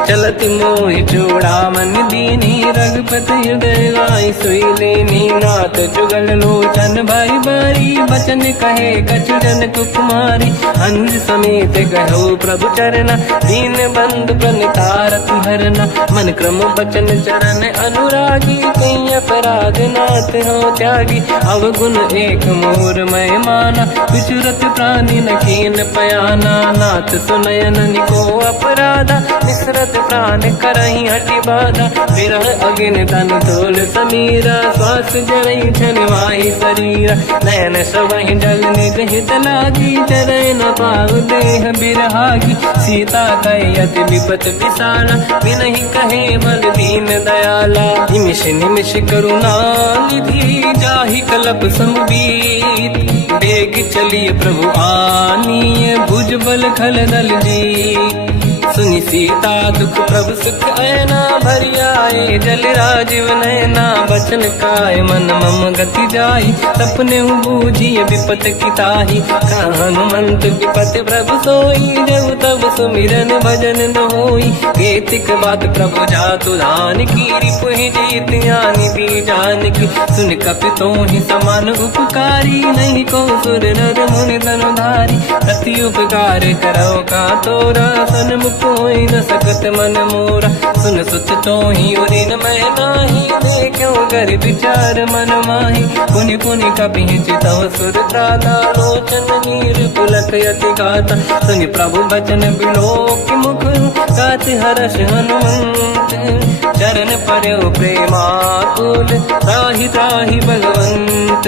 चलत मोहि जोड़ा मन दीनी रघुपति हृदय लाई सोई लेनी नाथ जुगल लोचन भाई बारी बचन कहे कछु जन कुमारी अंज समेत कहो प्रभु चरना दीन बंधु प्रणितारत हरना मन क्रम बचन चरण अनुरागी कहीं अपराध नाथ हो त्यागी अवगुण एक मोर मैं माना विचुरत प्राणी न कीन पयाना नाथ सुनयन निको अपराधा निसरत प्राण करही हटि बाधा विरह अगिन तन तोल समीरा श्वास जरई छनवाई शरीरा नयन सवहि जल निज हित लागी चरय न पाऊ देह बिरहागी सीता कहि अति विपत विसाला बिनहि कहे बल दीन दयाला निमिष निमिष करुणा निधि जाहि कलप समबीत बेग चलिए प्रभु आनीय भुज बल खल दल जी सुनि सीता दुख प्रभु सुख ऐना भरि आए जल राजीव नैना बचन काय मन मम गति जाई सपने बूझिए विपत किताही हनुमंत विपत प्रभु सोई जब तब सुमिरन भजन न होई केतिक बात प्रभु जातु धान की रिपुहि जीत यानि दी जान की सुन कपि तोहि समान उपकारी नहीं को सुर नर मुनि तनुधारी प्रति उपकार करो का तोरा सन्मुख कोई न सकत मन मोरा सुन सुत तो ही उदिन मैं नाही देखो कर विचार मन माही पुनि पुनि कपि चितव सुर त्राता लोचन नीर पुलक यति गाता सुनि प्रभु बचन बिलोक मुख गाति हर्ष हनुमंत चरण पर्यो प्रेमाकुल त्राहि त्राहि भगवंत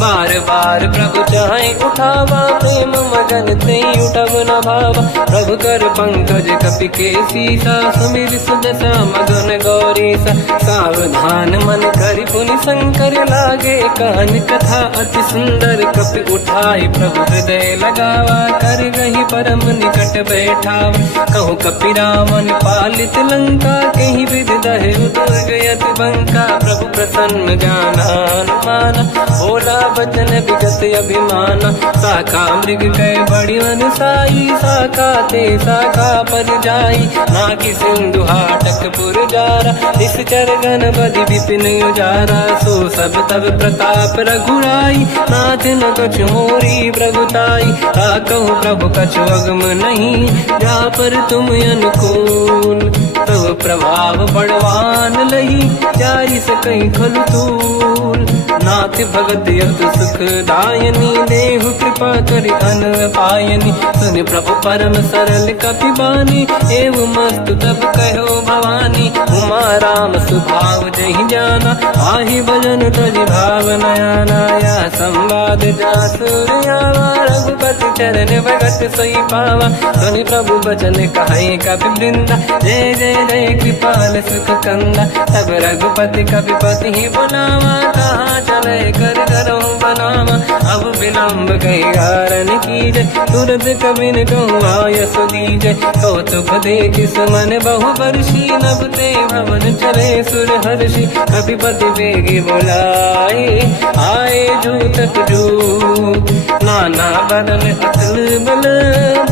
बार बार प्रभु चाहे उठावा प्रेम मगन ते उठब न भावा प्रभु कर पंकज कपि के सीसा सुमिर सुदशा मगन गौरीसा सावधान मन करि पुनि शंकर लागे कान कथा अति सुंदर कपि उठाई प्रभु हृदय लगावा कर गही परम निकट बैठावा कहु कपि रामन पालित लंका कहीं विधि दहे दुर्ग यति बंका प्रभु प्रसन्न जाना अनुमाना भोला बचन विगत अभिमाना शाखा मृग कह बड़ी मन साई शाखा ते शाखा पर जाई नाकि सिंधु हाटक पुर जारा निश्चर गण बदि विपिन उजारा सो सब तब प्रताप रघुराई नाथ न कछु मोरी प्रभुताई कहु प्रभु कछु अगम नहीं जा पर तुम अनुकूल तब प्रभाव बड़वान लही जाई सकई खलु तूल नाथ भगत यत सुख दायनी देहु कृपा करि अन पायनी सुनि प्रभु परम सरल कपि बानी एव मस्त तब कहो भवानी उमा राम सुभाव जहि जाना आहि भजन तजि भाव नयाना या संवाद जासुर आवा रघुपति चरण भगत सोई पावा सुनि प्रभु बचन कहे कपि वृंदा जय जय जय कृपाल सुख कंदा तब रघुपति कपिपति ही बुलावा कहाँ चले कर करो बनावा अब विलम्ब कई कारण कीजय तुरंत कबिन कहूँ आयस दीजय कौतुक देख सुमन बहु वर्षी नभ ते भवन चले सुर हर्षि कपिपति बेगी बुलाए आए जूतक जूत नाना बदन अतल बल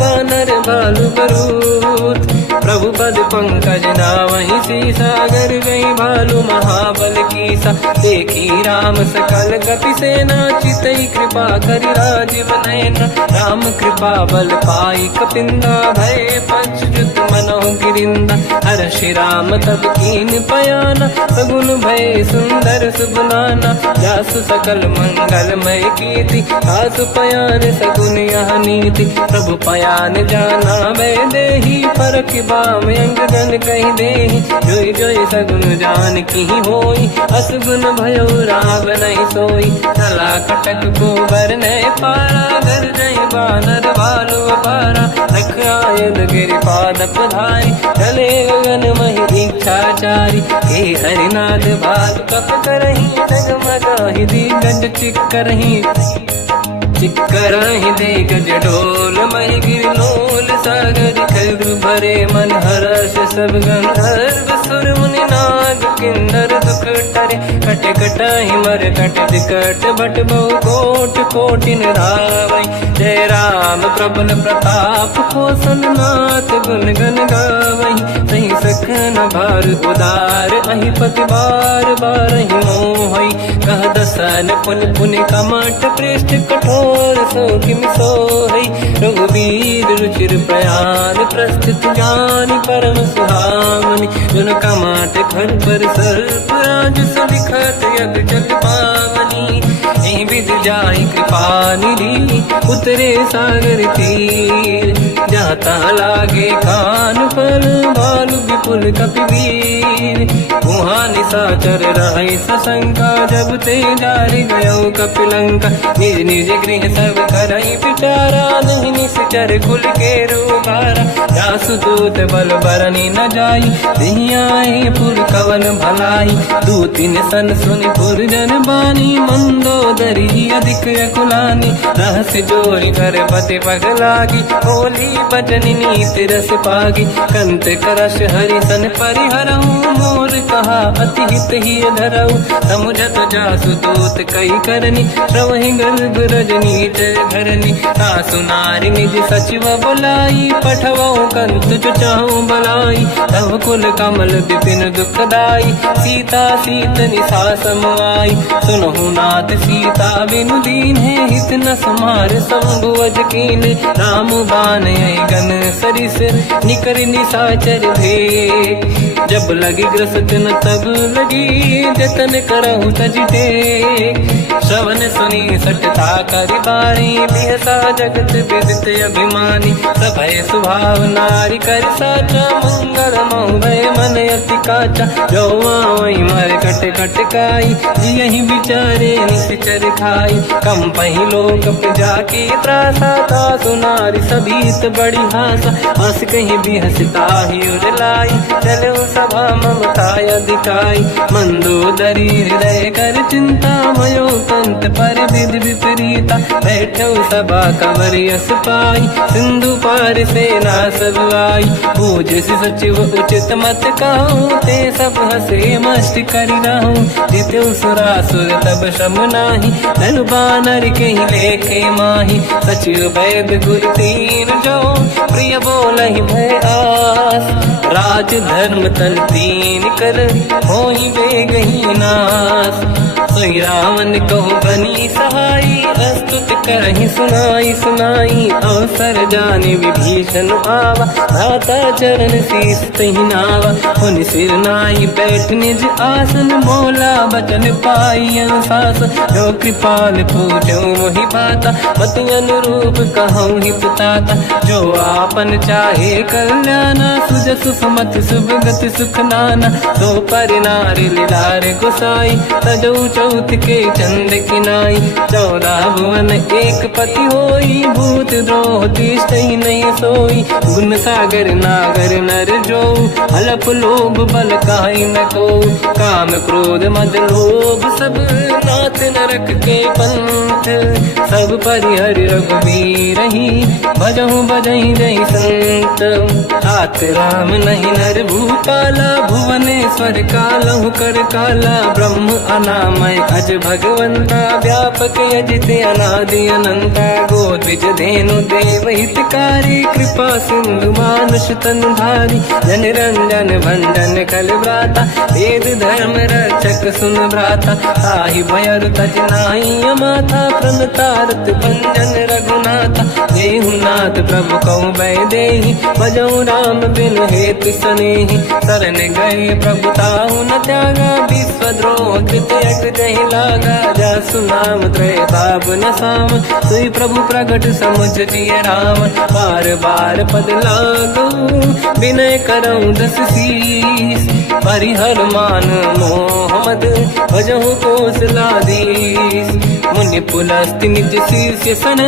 बानर बालु बरूत प्रभु पद पंकज नावहि सीसागर गई भालू महाबल कीसा देखी राम सकल कपि सेना चितई कृपा करि राजीव नयना राम कृपा बल पाई कपिंदा भय पच्युत मनो गिरिंदा हर श्री राम तब कीन पयाना सगुन भय सुंदर सुगुनाना जासु सकल मंगलमय कीर्ति आसु पयान सगुन यह नीति प्रभु पयान जाना भय देहि परख बाम अंग जन कहि देहि जोई जोई सगुन जान की होई असगुन भयो राव नहीं सोई चला कटक को बर ने पारा घर जय बानर भालू अपारा रख आयल गिर पाद पधारी चले गगन मही इच्छाचारी हे हरिनाथ भाग कप करही डगमगाहि दिग्गज चिक्करहि दिग्गज डोल महि गिरलोल सागर खग भरे मन हर्ष सब गंधर्व सुर मुनि नाग किन्नर दुख टरे कट कटाहि मर कट विकट भट बहु कोट कोटिन रावै जय राम प्रबल प्रताप कौशल नाथ गुण गण गावै सही सखन भार उदार अहि पति बार बारहि मोहै कह दसन पुन पुन कमठ पृष्ठ कठोर सो किम सोहै रघुबीर रुचिर प्रयाण प्रस्थित ज्ञान परम सुहामनि जुन कमठ घर पर सर्प राज सबिखत यग जल पावनी एहि विध जाहि कृपा निधि उतरे सागर तीर जाता लागे कान फल भालु विपुल कपिवीर वहाँ निशाचर रहे सशंका जब ते जारि गयो कपिलंका निज निज गृह सब करई विचारा नहीं निश्चर कुल के रूबारा जासु दूत बल बरनी न जाई दिहियाए पुर कवन भलाई दूतिन सन सुनि पुर जन बानी मंदोदरी अधिक अकुलानी रहस्य जोरी कर पति पग लागी होली बचन नीति रस पागी कंत करश हरि सन परिहरऊ मोर कहा अति हित ही धरऊ समुझत जासु दूत कई करनी श्रवहि गर्भ रजनी जय धरनी सासु नारी निज सचिव बुलाई पठवऊ कंत जो चाहू बलाई तव कुल कमल विपिन दुखदाई सीता सीत निशा समाई सुनहु नाथ सीता बिनु दीन है हित न समार संभुवज कीन राम बान गन सरिस निकर निशाचर भेट जब लगी ग्रसत न तब लगी जतन करहु तज टेक श्रवण सुनी सटता करि बारी बिहसा जगत विदित अभिमानी सभय सुभाव नारी कर साचा मंगल मऊ भय मन अति काचा जो आवई मर कट कट काई यही विचारे निश्चर खाई कम पही लोक प्रजा की त्रासा था सुनारी सभीत बड़ी हासा हंस कहीं भी हंसता ही उड़लाई चलो सभा ममता अधिकाई मंदोदरी हृदय कर चिंता मयो कंत पर विध विपरीता बैठो सभा कंवर यस पाई सिंधु पार सेना सब आई पूज सचिव उचित मत कहूँ ते सब हसे मस्त करि रहूं जितु सुरासुर तब शम नाही धनु बानर के लेखे माही सचिव वैद गुरु तीन जो प्रिय बोलहि भय आस राज धर्म तन तीन कर होई बेगही नास सोई रावण कहु बनी सहाई अस्तुत करहि सुनाई सुनाई अवसर जाने विभीषण आवा भ्राता चरण शीस तहि नावा हुन सिर नाई बैठ निज आसन बोला बचन पाई अनुशासन जो कृपाल पूजो मोहि पाता मति अनुरूप कहूँ हित ताता जो आपन चाहे कल्याणा सुजस सुमति शुभ गति सुख नाना तो पर नारी लीलार गोसाई तजौ चौथ के चंद किनाई 14 भुवन एक पति होई भूत द्रोह तिष्ठई नहीं सोई गुण सागर नागर नर जो हलप लोभ बल काई न को काम क्रोध मद लोभ सब नाथ नरक के पंथ सब परिहरि रघुबीर ही भजहु बजहि जहि संत हाथ राम नहीं नर भूपाला भुवनेश्वर कालहु कर काला ब्रह्म अनामय अज भगवंता व्यापक यजित अनादि अनंता गोद्विज धेनु देव हितकारी कृपा सिंधु मानुष तनु धारी जन रंजन भंजन कल व्राता वेद धर्म रक्षक सुन भ्राता ताहि भयर तज नाहि अमाथा प्रणतारत भंजन रघुनाथा देहुनाथ प्रभु कहु बै देहि भजऊ राम बिन हेतु सनेहि शरण गए प्रभु ताहु न त्यागा विश्वद्रोह कृत यक जहि लागा जासु नाम त्रयताप न साम सोई प्रभु प्रगट समुझ जिय राम बार बार पद लागू विनय करऊँ दस शीस परिहर मान मोहम्मद भजहु कौशलाधीश मुनि पुलस्त्य निज शिष्य सन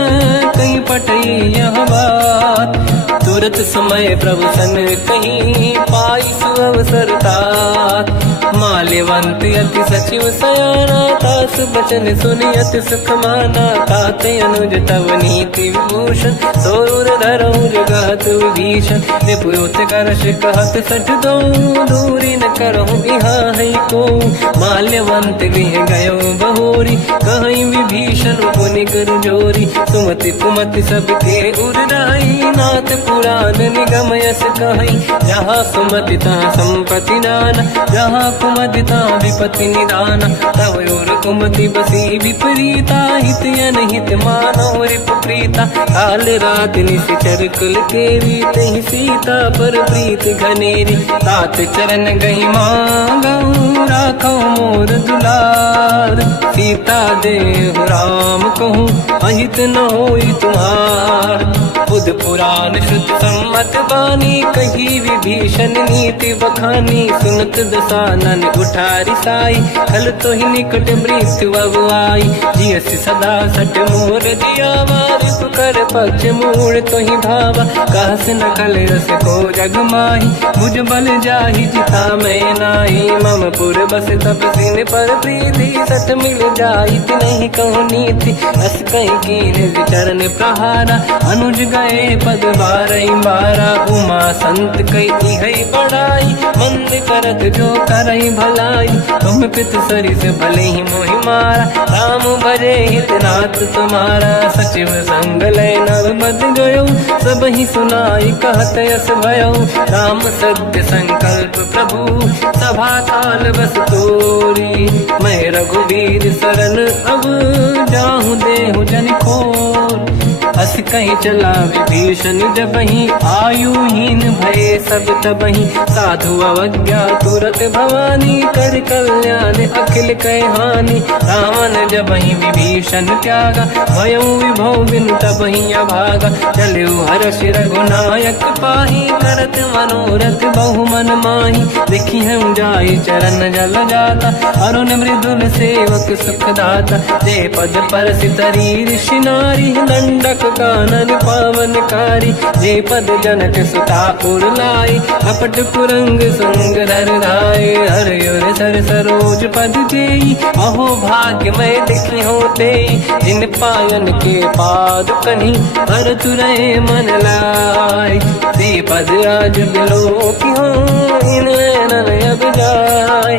कहीं पटई यह बात। तुरत समय प्रभु सन कहीं पाई सुअवसर तात। माल्यवंत अति सचिव सयाना तास बचन सुनियत सुख माना। ताते अनुज तव नीति विभूषण सोर धरऊ जगत विभीषण। निपुत करश कहत सठ दो दूरी न करहु यहाँ है को। माल्यवंत गृह गयो बहोरी कहीं विभीषण पुनि कर जोरी। सुमति कुमति सबके उर्राई नाथ पुराण निगम यस कहीं। जहाँ सुमति तहाँ संपत्ति दान जहाँ कुमति तहाँ विपत्ति निदान। तव और कुमति बसी विपरीता हित अनहित मानव रिप प्रीता। काल रात निश्चर कुल केरी तहि सीता पर प्रीत घनेरी। तात चरण गई मांगऊ राखो मोर दुलार। सीता देहु राम कहूँ अहित न होई तुम्हार। बुध पुराण शुद्ध सम्मत बानी कही विभीषण नीति बखानी। सुनत दसानन उठारी साई खल तो ही निकट मृत्यु अब आई। जियस सदा सट मोर जियावा रिप कर पक्ष मूड़ तो ही भावा। कहस न कल रस को जग माही भुज बल जाहि जिता मैं नाही। मम पुर बस तप सिन पर प्रीति सत मिल जाई नहीं कहूँ नीति। अस कहीं कीन चरण प्रहारा अनुज गए पद बारई बारा। उमा संत कई है बड़ाई मंद करत जो करई भलाई। तुम पित सरिस भले ही मोहि मारा राम भजे हितनाथ तुम्हारा। सचिव संग लय नव बद गयो सब ही सुनाई कहत यस भयो। राम सत्य संकल्प प्रभु सभा काल बस तोरी। मैं रघुवीर शरण अब जाहूँ देहु जन खोर। अस कहीं चला विभीषण जबहि आयुहीन भये सब तबहि। साधु अवज्ञा तुरत भवानी कर कल्याण अखिल कह हानि। रावण जबहि विभीषण त्यागा भयउ विभव बिनु तबहि अभागा। चलऊ हर्ष रघुनायक पाहि करत मनोरथ बहु मन माहि। देखी हम जाई चरण जल जाता अरुण मृदुल सेवक सुख दाता। जय पद पर सितरी ऋषि नारी दंडक कानन पावनकारी। जे पद जनक सुता पुर लाई कपट कुरंग संग धर धाय। हर सर सरोज पद जेई अहो भाग्य मैं देखी होते। जिन पायन के पाद कन्ही हर तुरहे मन लाई। दे पद आज बिलो की हो इन नैनन अब जाय।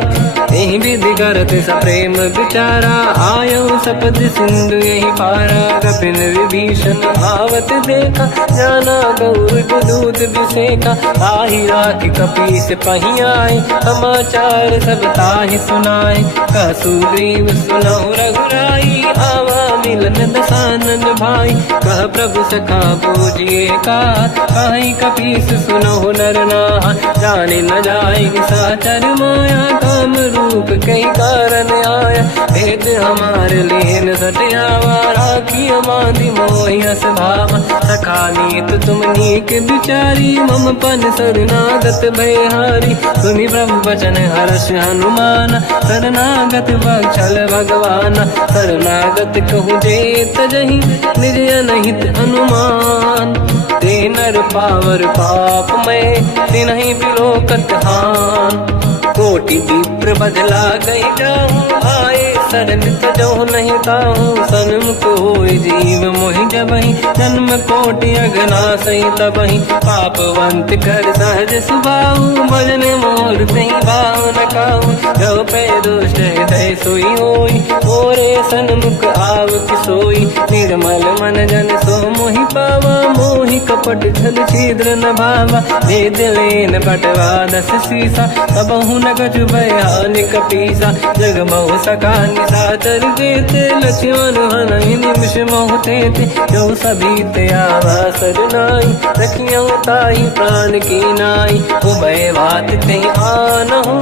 यही विधि करत सप्रेम विचारा आयो सपद सिंधु यही पारा। कपिन विभीषण आवत देखा जाना गौर दूत विसेका। आही राख कपी से पही आए समाचार सब ताहि सुनाए। कह सुग्रीव सुनहु रघुराई आवा मिलन दसानन भाई। कह प्रभु सखा पूजिए का कहीं कपीस सुनहु नर नाहा। जाने न जाए साचर माया काम रूप कई कारण आया। भेद हमारे लेन सटियावा राखी बांधी मोहि हस भावा। सखा नीत तुम नीक बिचारी मम पन शरणागत भयहारी। सुनि प्रभु वचन हर्ष हनुमान शरणागत बक्षल भगवान। शरणागत कहूँ जे तजहि निज अनहित अनुमान। ते नर पावर पाप में तिन्हि बिलोकत हान। कोटि विप्र बदला गई जाऊँ आए शरण तजहु नहीं ताहूँ। सन्मुख होय जीव मोहि जबहि जन्म कोटि अगना सही तबहि। पापवंत कर सहज सुभाऊ भजन मोर तहि भाव न काहू। जो पे दुष्ट हृदय सोई होई मोरे सन्मुख आव किसोई। निर्मल मन जन सो मोहि पावा मोहि कपट छल छिद्र न भावा। भेद लेन बटवा दस सीसा सबहु न गजु भयानि कपीसा। जग बहु सका निशाचर जेते लक्ष्मण हनहि निमिष मोह तेते। जो सभी ते आवा सरनाई रखियो ताहि प्राण की नाई। उभय बात ते आनहु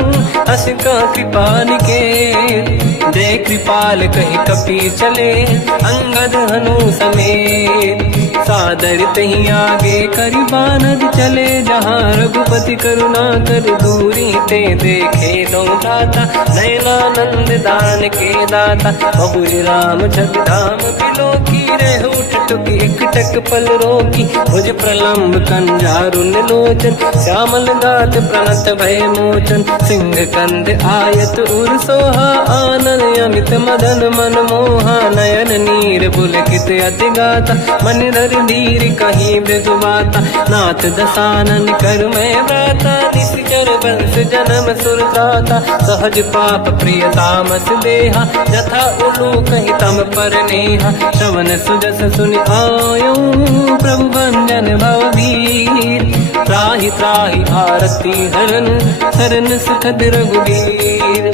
अस का कृपा निकेत। जय कृपाल कहि कपी चले अंगद हनु समेत। सादर तहीं आगे करी बानर चले जहाँ रघुपति करुणा कर दूरी ते देखे दो दाता नयनानंद दान के दाता बहुरी राम छग धाम बिलो की रह उठ टुक एक टक पल रोकी मुझ प्रलम्ब कंजारुन लोचन श्यामल गात प्रणत भय मोचन सिंह कंद आयत उर सोहा आनन अमित मदन मन मोहा नयन नीर पुलकित अति गाता मन धर धीर कहीं मृदुवाता नाथ दसानन कर मैं व्राता निश्चर वंश जन्म सुरताता सहज पाप प्रिय तामस देहा जथा उलू कहीं तम पर नेहा श्रवण सुजस सुनि आयो प्रभु भंजन भववीर त्राहि त्राहि आरती हरन शरण सुखद रघुवीर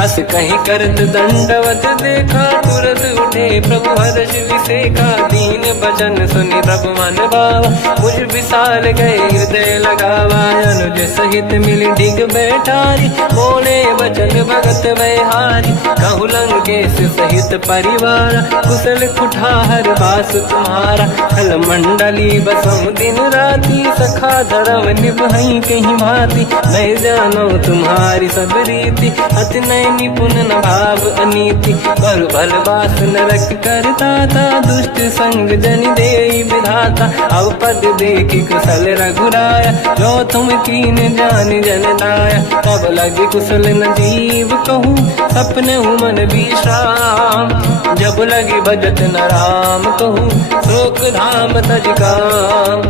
अस कहीं करत दंडवत देखा तुरत उठे प्रभु हर्ष विसेखा दीन भजन सुनि तब मन भावा मुझ विशाल गए हृदय लगावा अनुज सहित मिली डिग बैठारी बोले वचन भगत वैहारी कहु लंकेश सहित परिवार कुशल कुठार बास तुम्हारा खल मंडली बसम दिन राती सखा धर्म निभई कहीं भांति मैं जानो तुम्हारी सब रीति अति नय निपुण न भाव अनीति पर भल बास नरक करता था दुष्ट संग जन दे विधाता अब पद देखी कुशल रघुराया जो तुम कीन जान जन दाया तब लगे कुशल न जीव कहूँ सपने मन विश्राम जब लगे भजत न राम कहूँ शोक धाम तज काम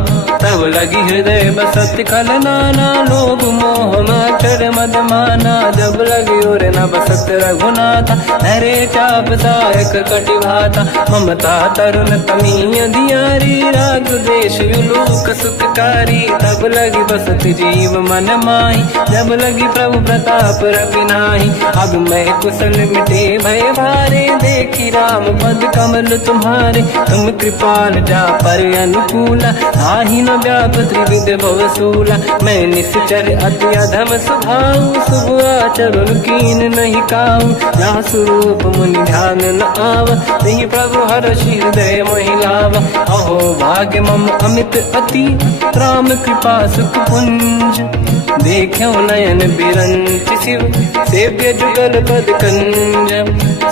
तब लगी हृदय बसत कल नाना लोभ मोह मकर मद माना जब लगी और न बसत रघुनाथा नरे चाप सायक कटिभाता ममता तरुण तमीय दियारी राग देश युलूक सुखकारी तब लगी बसत जीव मन माही जब लगी प्रभु प्रताप रविनाही अब मैं कुशल मिटे भय भारे देखी राम पद कमल तुम्हारे तुम कृपाल जा पर अनुकूला आही न व्याप त्रिविध भवसूला मैं निश्चर अति अधम स्वभाव शुभ आचरण कीन नहीं काऊ जहाँ स्वरूप मुनि ध्यान न आव नहीं प्रभु हर्ष हृदय महिलाव अहो भाग्य मम अमित अति राम कृपा सुख पुंज देखो नयन बिरंच शिव सेव्य जुगल पद कंज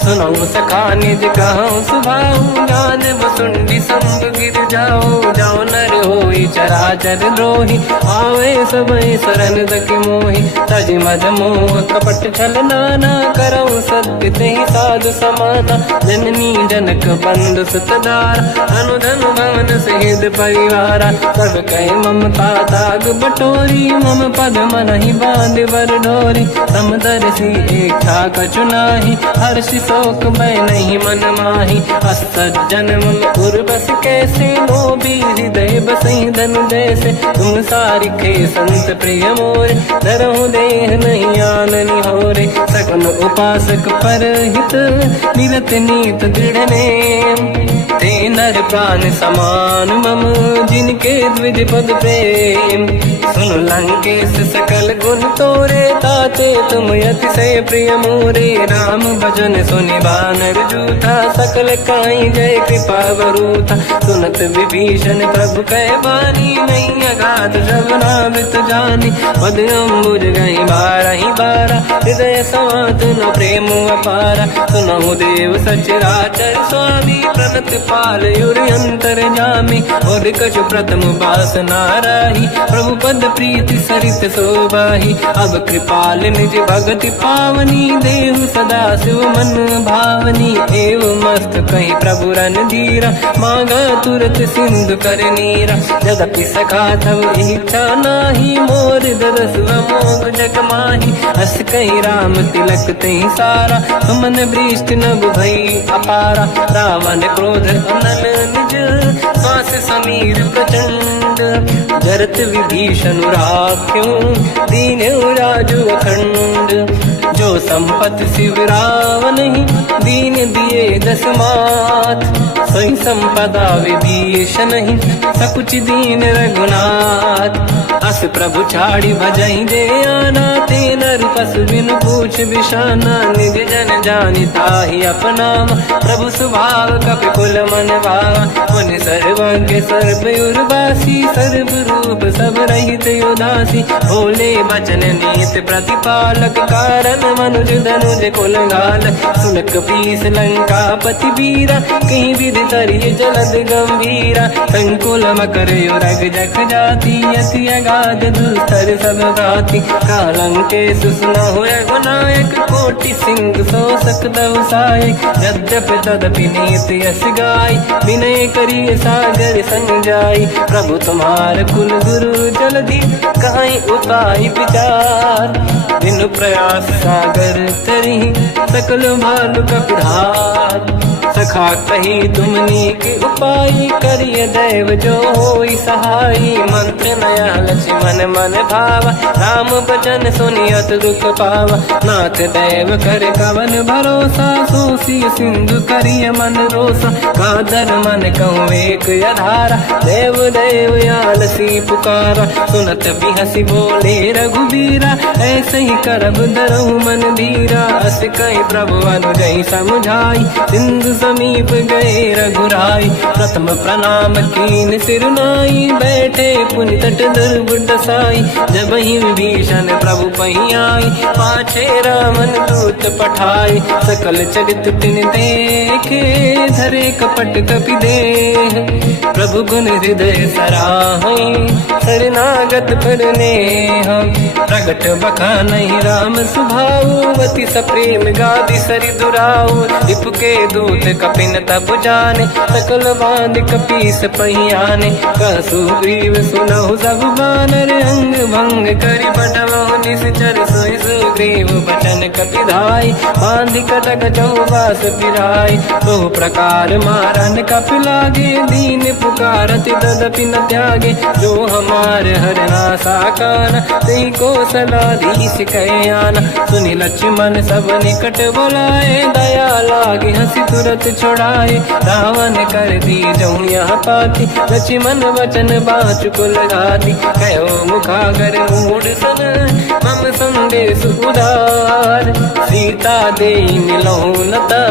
सुनो सखा निज कहूँ सुभाऊ ज्ञान वसुंडी संग गिर जाओ जाओ नर होई चराचर द्रोही आवे सबई शरण तक मोहि तज मद मोह कपट छल नाना करऊँ सत्य तेहि साधु समाना जननी जनक बंधु सुतदार अनुधन भवन सहित परिवारा सब कहे ममता ताग बटोरी मम पद मन ही बांध बर डोरी समदर्शी इच्छा कछु नाही हर्षि शोक मैं नहीं मन माही असज्जन मम उर्वश कैसे लोभी हृदय बसई धन जैसे तुम सारिखे संत प्रिय मोरे धरहु देह नहीं आननि होरे सगुन उपासक पर हित मिलत नीत दृढ़ नेम ते नर प्राण समान मम जिनके द्विज पद प्रेम सुन लंकेश सकल गुण तोरे ताते तुम अतिशय प्रिय मोरे राम भजन सुनि बानर जूथा सकल काई जय कृपा वरूथा सुनत विभीषण प्रभु कह बानी नहीं अगाध श्रवणामृत जानी पद अम्बुज गई बारहि बारा हृदय समात न प्रेम अपारा सुनहु देव सचराचर स्वामी प्रणत पाल युरि अंतर जामी और कछु प्रथम बास नाराही प्रभु पद प्रीति सरित शोभाही अब कृपाल निज भगति पावनी देहु सदा शिव मन भावनी एव मस्त कहीं प्रभु रन धीरा मांगा तुरत सिंधु कर नीरा जदपि सखा तब इच्छा नाही मोर दरस मोग जग माही हस कहीं राम तिलक तही सारा सुमन वृष्टि नभ भई अपारा रावण क्रोध अनल निज श्वास समीर प्रचंड जरत विभीषण राख्यों दीन राजु अखंड जो संपत शिवराव नहीं, दीन दिए 10 मात। सोई संपदा विभीष नहीं, सकुच दीन रघुनाथ। अस प्रभु छाड़ी भजई दे आना, ते नर पशु बिनु पूछ बिशाना। निज जन जानिता ही अपनाम, प्रभु स्वभाव कपि कुल मन भावा। मुनि सर्वज्ञ सर्व उर्वासी, सर्व रूप सब रहित उदासी। भोले बचन नीत प्रतिपालक, कारण मनुज धनुज कुल घाल। सुनक पीस लंका पति वीरा, कहीं विधि तरिय जलद गंभीरा। संकुल मकर युरग जख जाति, अति अगाध दुस्तर सब भाति। कालंके सुसना हुए गुनायक, कोटि सिंह सो सकदव साय। यद्यपि तदपि नीत यस गाय, विनय करिय सागर संग जाय। प्रभु तुम्हार कुल गुरु जलधि, कहीं उपाय विचार। बिनु प्रयास सागर तरी, सकल भालु कपिधार। सखा कही तुमनी के उपाय, करिय दैव जो होई सहाई। मंत्र नया लक्ष्मण मन भावा, राम बचन सुनियत दुख पावा। नाथ दैव कर कवन भरोसा, सोसी सिंधु करिय मन रोसा। कादर मन कहूँ एक अधारा, देव देव आलसी पुकारा। सुनत बिहसी बोले रघुबीरा, ऐसे ही करब दरहु मन धीरा। अस कहीं प्रभु अनुजई समझाई, सिंधु समीप गए रघुराई। प्रथम प्रणाम कीन सिरनाई, बैठे पुनि तट दुर्बुड साई। जब ही विभीषण प्रभु पही आई, पाछे रामन दूत पठाई। सकल चरित तिन देखे, धरे कपट कपि देह। प्रभु गुण हृदय सराहई, शरणागत पर नेह। प्रगट बखानहि राम सुभाऊ, अति सप्रेम गादि सरि दुराऊ। रिपु के दूत कपिन तब जाने, सकल बांध कपीस पहियाने। कह सुग्रीव सुनहु सब बानर, अंग भंग करि बटमहु निश्चर। सोई सुग्रीव बचन कपिधाई, बांधि कटक चौबास पिराई। बहु प्रकार मारन कपि लागे, दीन पुकारत तदपि न त्यागे। जो हमार हरना साकाना, तेहि को सलाधीश कहे आना। सुनि लक्ष्मण सब निकट बोलाए, दया लागे हंसी तुरत छुड़ाए। रावण कर दी जऊँ यहाँ पाती, लक्ष्मण वचन बाचुकुल घाती। कहो मुखागर मूढ़ सन, मम संदेश उदार। सीता दे मिलहु लता,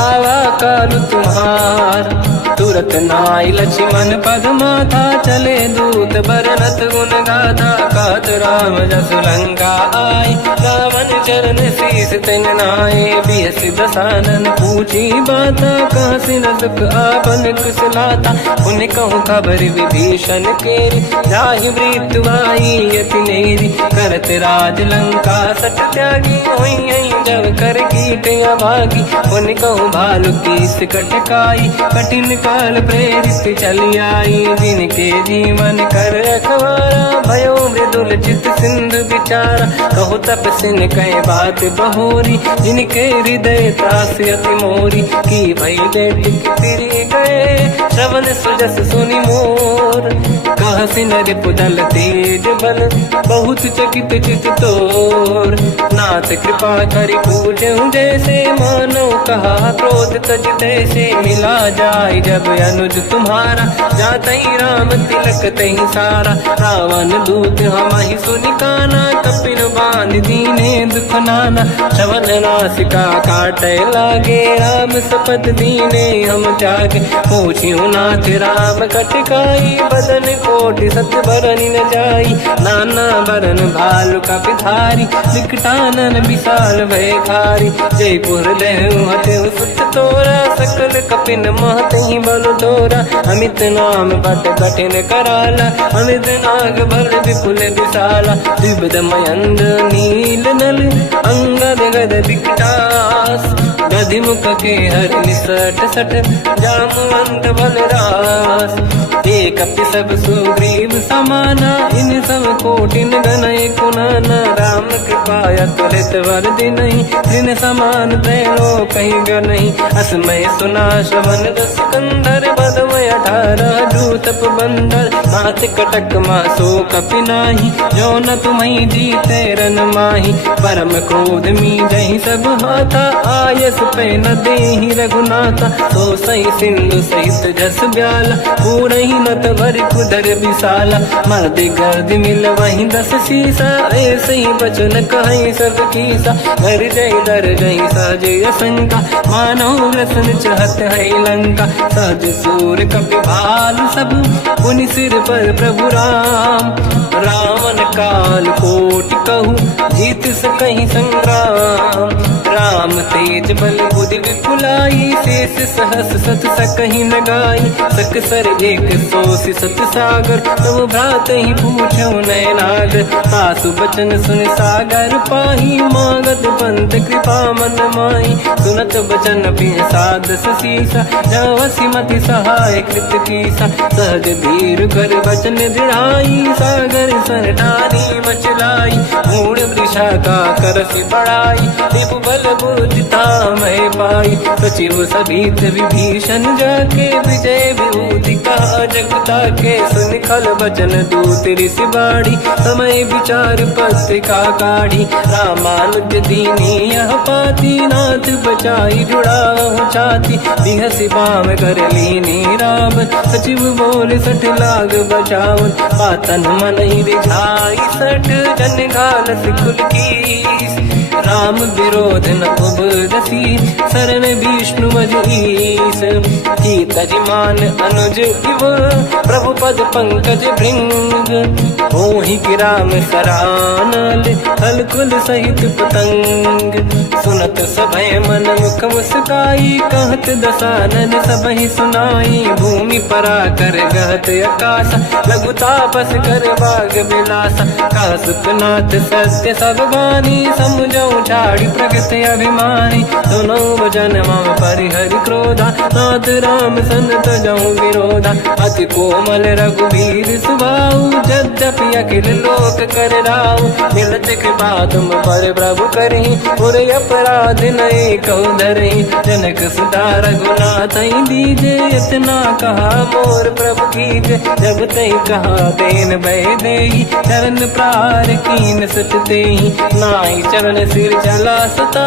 आवा काल तुम्हार। तुरत नाई लक्ष्मण पद माथा, चले दूत बरनत गुण गाथा। कहत राम जस लंका आय, रावण चरण शीस तिन नाय। बिहस दसानन पूछी बाता, कहाँ से न दुख आपन कुशलाता। उन कहूँ खबर विभीषण केरी, जाहि मृत्यु आई यति नेरी। करत राज लंका सट त्यागी, होई जब कर कीट अभागी। उन कहूँ भालु कीस कटकाई, कठिन काल प्रेरित चली आई। जिनके जीवन कर रखवारा, भयो मृदुल चित सिंधु विचारा। कहु तपसिन कहे बात बहोरी, जिनके हृदय त्रास अति मोरी। की भई बेटी फिर गए, श्रवण सुजस सुनि मोर। कहसि नर पुदल तेज बल, बहुत चकित चित तोर। नाथ कृपा करि पूजहु जैसे, मानो कहा क्रोध तज तैसे। मिला जाय जब अनुज तुम्हारा, जातहि राम तिलक तहि सारा। रावण दूत हमहि सुनि काना, कपिन बांध दीने दुख नाना। श्रवण नासिका काटै लागे, राम सपथ दीने हम त्यागे। पूछिहु नाथ राम कटकाई, बदन कोटि सत बरनि न जाई। नाना बरन भालु कपिधारी, विकटानन विशाल भयखारी। जयपुर देहु हतेहु सुत तोरा, सकल कपिन महतहि बल तोरा। अमित नाम बट कठिन कराला, अमित नाग बल विपुल विशाला। द्विविध मयंद्र नील नल, अंगद गद विकटास। गधिमुख के हर निसट सठ, जामवंत बलरास। एक अपि सब सुग्रीव समाना, इन सब कोटिन गणय कुनाना। राम कृपाया त्वरित वर दिनहि, दिन समान त्रैलोक कहीं गनहि। असमय सुना श्रवण रस कंधर, बदमय 18 जूतप बंदर। मात कटक मासो कपि नाही, जो न तुम्हि जीते रन माही। परम क्रोध मी जहि सब हाथा, आयस पे न देहि रघुनाथा। तो सही सिंधु सहित जस ब्याला, पूरहि नत भरि कुदर विशाला। मर्द गर्द मिल वही 10 सीसा, ऐसे ही बचन कहि सब कीसा। घर जय दर जय सहज असंका, मानव रसन चहत है लंका। सहज सूर कपि भाल सब, पुनि सिर पर प्रभु राम। रावण काल कोटि कहूँ, जीत सकहि संग्राम। राम तेज बल बुद्धि विपुलाई, शेष सहस सत सकहि न गाई। सकसर 180 सत सागर, तब भ्रात ही पूछौ नयनागर। सासु बचन सुन सागर पाही, मांगत पंत कृपा मन माही। सुनत बचन साध सीसा, जवसी मति सहाय कृत कीसा। सहज धीर कर बचन दृढ़ाई, सागर सन ठानी मचलाई। मूढ़ वृषा का करसि बढ़ाई, रिपु बल बुद्धि तामहि पाई। सचिव सभीत विभीषण जाके, विजय विभूति कहा जगता के। सुन खल बचन दूत ऋषि बाड़ी, समय विचार पत्रिका काढ़ी। रामानुज दीनी यह पाती, नाथ बचाई जुड़ाहु छाती। बिहसि बाम कर लीनी रावण, सचिव बोल 60 लाग बचावन। पातन मन ही रिझाई 60, जन घालस कुल कीस। राम विरोध न उबरसी, शरण विष्णु मजईस। कीतरिमान अनुज इव, प्रभु पद पंकज भृंग। ओहि कि राम सरानल, थल कुल सहित पतंग। सुनत सभय मन मुख मुस्काई, कहत दसानन सबहि सुनाई। भूमि परा कर गहत आकाशा, लघु तापस कर बाग बिलासा। कहा सुखनाथ सत्य सब बानी, समझौ ठाड़ी प्रगत अभिमानी। दोनों वचन मम परिहरि क्रोधा, नाथ राम सन तजौ विरोधा। अति कोमल रघुवीर सुभाऊ, यद्यपि अखिल लोक कर राऊ। मिलत कृपा तुम पर प्रभु करहि, पुर अपराध नये कहु धरहि। जनक सुता रघुनाथ दीजे, इतना कहा मोर प्रभु कीजे। जब तई कहा देन भय देहि, चरण प्रहार कीन सट तेहि। नाहि चरण सिर चला सता,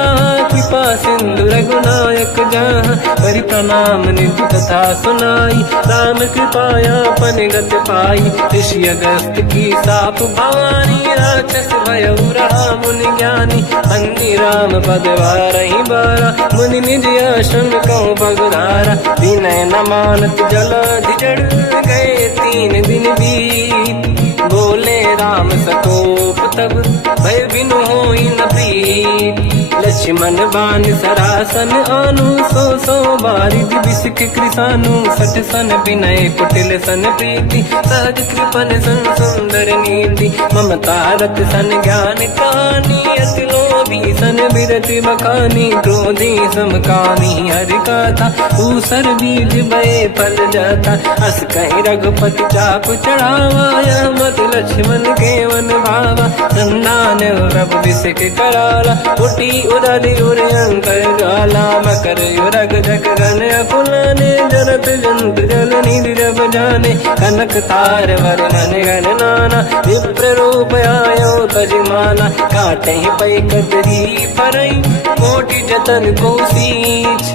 कृपा सिंधु रघुनायक जहाँ। हरि प्रणाम निधि कथा सुनाई, राम कृपाया पन गत पाई। ऋषि अगस्त की साप भवानी, राक्षस भयउ रहा मुनि ज्ञानी। अंगी राम पद वारहि बारा, मुनि निज आश्रम कहूँ पगधारा। विनय न मानत जलाधि जड़, गए 3 दिन बीत। बोले राम सकोप तब, भय बिनु होई न प्रीत। लक्ष्मण बाण सरासन आनु, 100 बारिधि बिसिक कृसानु। 60 सन विनय कुटिल सन प्रीति, सहज कृपन सन सुंदर नीति। ममता रत सन ज्ञान कहानी, अति लोभी सन बिरति बखानी। क्रोधी समकामी हरि कथा, ऊसर बीज बये फल जाता। अस कहि रघुपति चाप चढ़ावा, यह मत लक्ष्मण केवन भावा। संधान प्रभु बिसिक कराला, उठी उदधि उर अंकर ज्वाला। मकर युरग जग गण अकुलाने, जरत जंत जल निधि जब जाने। कनक तार वर्णन गण नाना, विप्र रूप आयो तजमाना। काटे पै कतरी परई, कोटि जतन को सींच।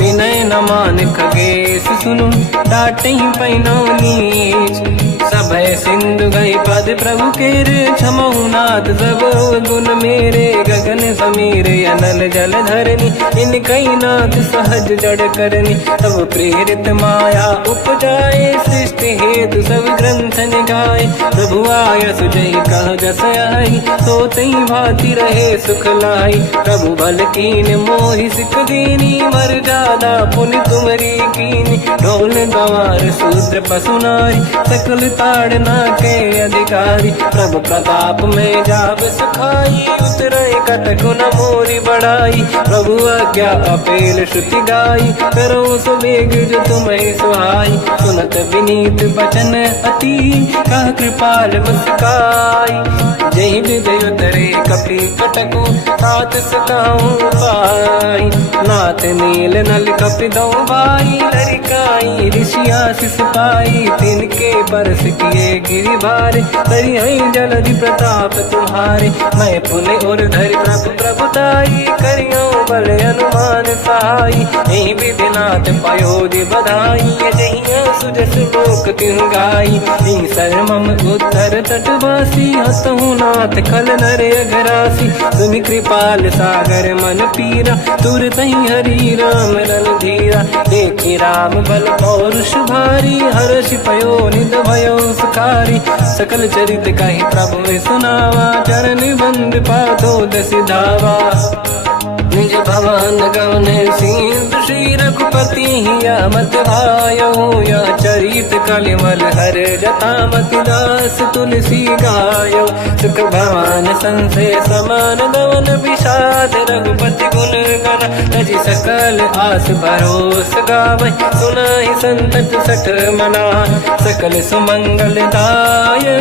विनय न मान खगेश सुनु, डांटे पैनौ नीच। सभय सिंधु गई पद प्रभु केरे, क्षमहु नाथ सब गुण मेरे। गगन समीर अनल जल धरनी, इन कई नाथ सहज जड़ करनी। तब प्रेरित माया उपजाए, सृष्टि हेतु सब ग्रंथ निगाए। प्रभु आय सुजई कह जस आई, सोतई भांति रहे सुख लाई। प्रभु बल कीन मोहि सिख दीनी, मर जा राधा पुनि तुमरी कीनी, ढोल गंवार शूद्र पशु नारी, सकल ताड़ना के अधिकारी, प्रभु प्रताप में जाब सुखाई, उतरे कटक न मोरी बढ़ाई, प्रभु आज्ञा अपेल श्रुति गाई, करो सुबेग जो तुम्हें सुहाई, सुनत विनीत बचन अति, कह कृपाल मुस्काई, जय विदय उतरे कपि कटकु, तात सकाऊं पाई, नाथ नील नल कपि दो भाई, लरिकाई ऋषि आशीष पाई, तिनके बरस किए गिरि भारे, तरी हई जलधि प्रताप तुम्हारे, मैं पुण्य और धरि प्रभु प्रभुताई, करियो बल अनुमान सहाई, यही विधिनाथ पयोधि बधाई, जहिया सुजस लोक तिहु गाई, सर मम उत्तर तटवासी, हतहु नाथ खल नर अघरासी, तुम कृपाल सागर मन पीरा, तुरत ही हरि राम रन धीरा, देखी राम बल पौरुष भारी, हर्ष पयो निध भयो सुखारी, सकल चरित कहि प्रभु सुनावा, चरण बंद पादो दस धावा, निज भवन गवन सिंधु श्री रघुपति हिया मत आयो, या चरित कलिमल हर जटा मति दास तुलसी गायो, सुख भवन संसे समान गवन विषाद, रघुपति गुण गण तजि सकल आस भरोस गावै, सुनाहि संतत सठ मना, सकल सुमंगल दायक।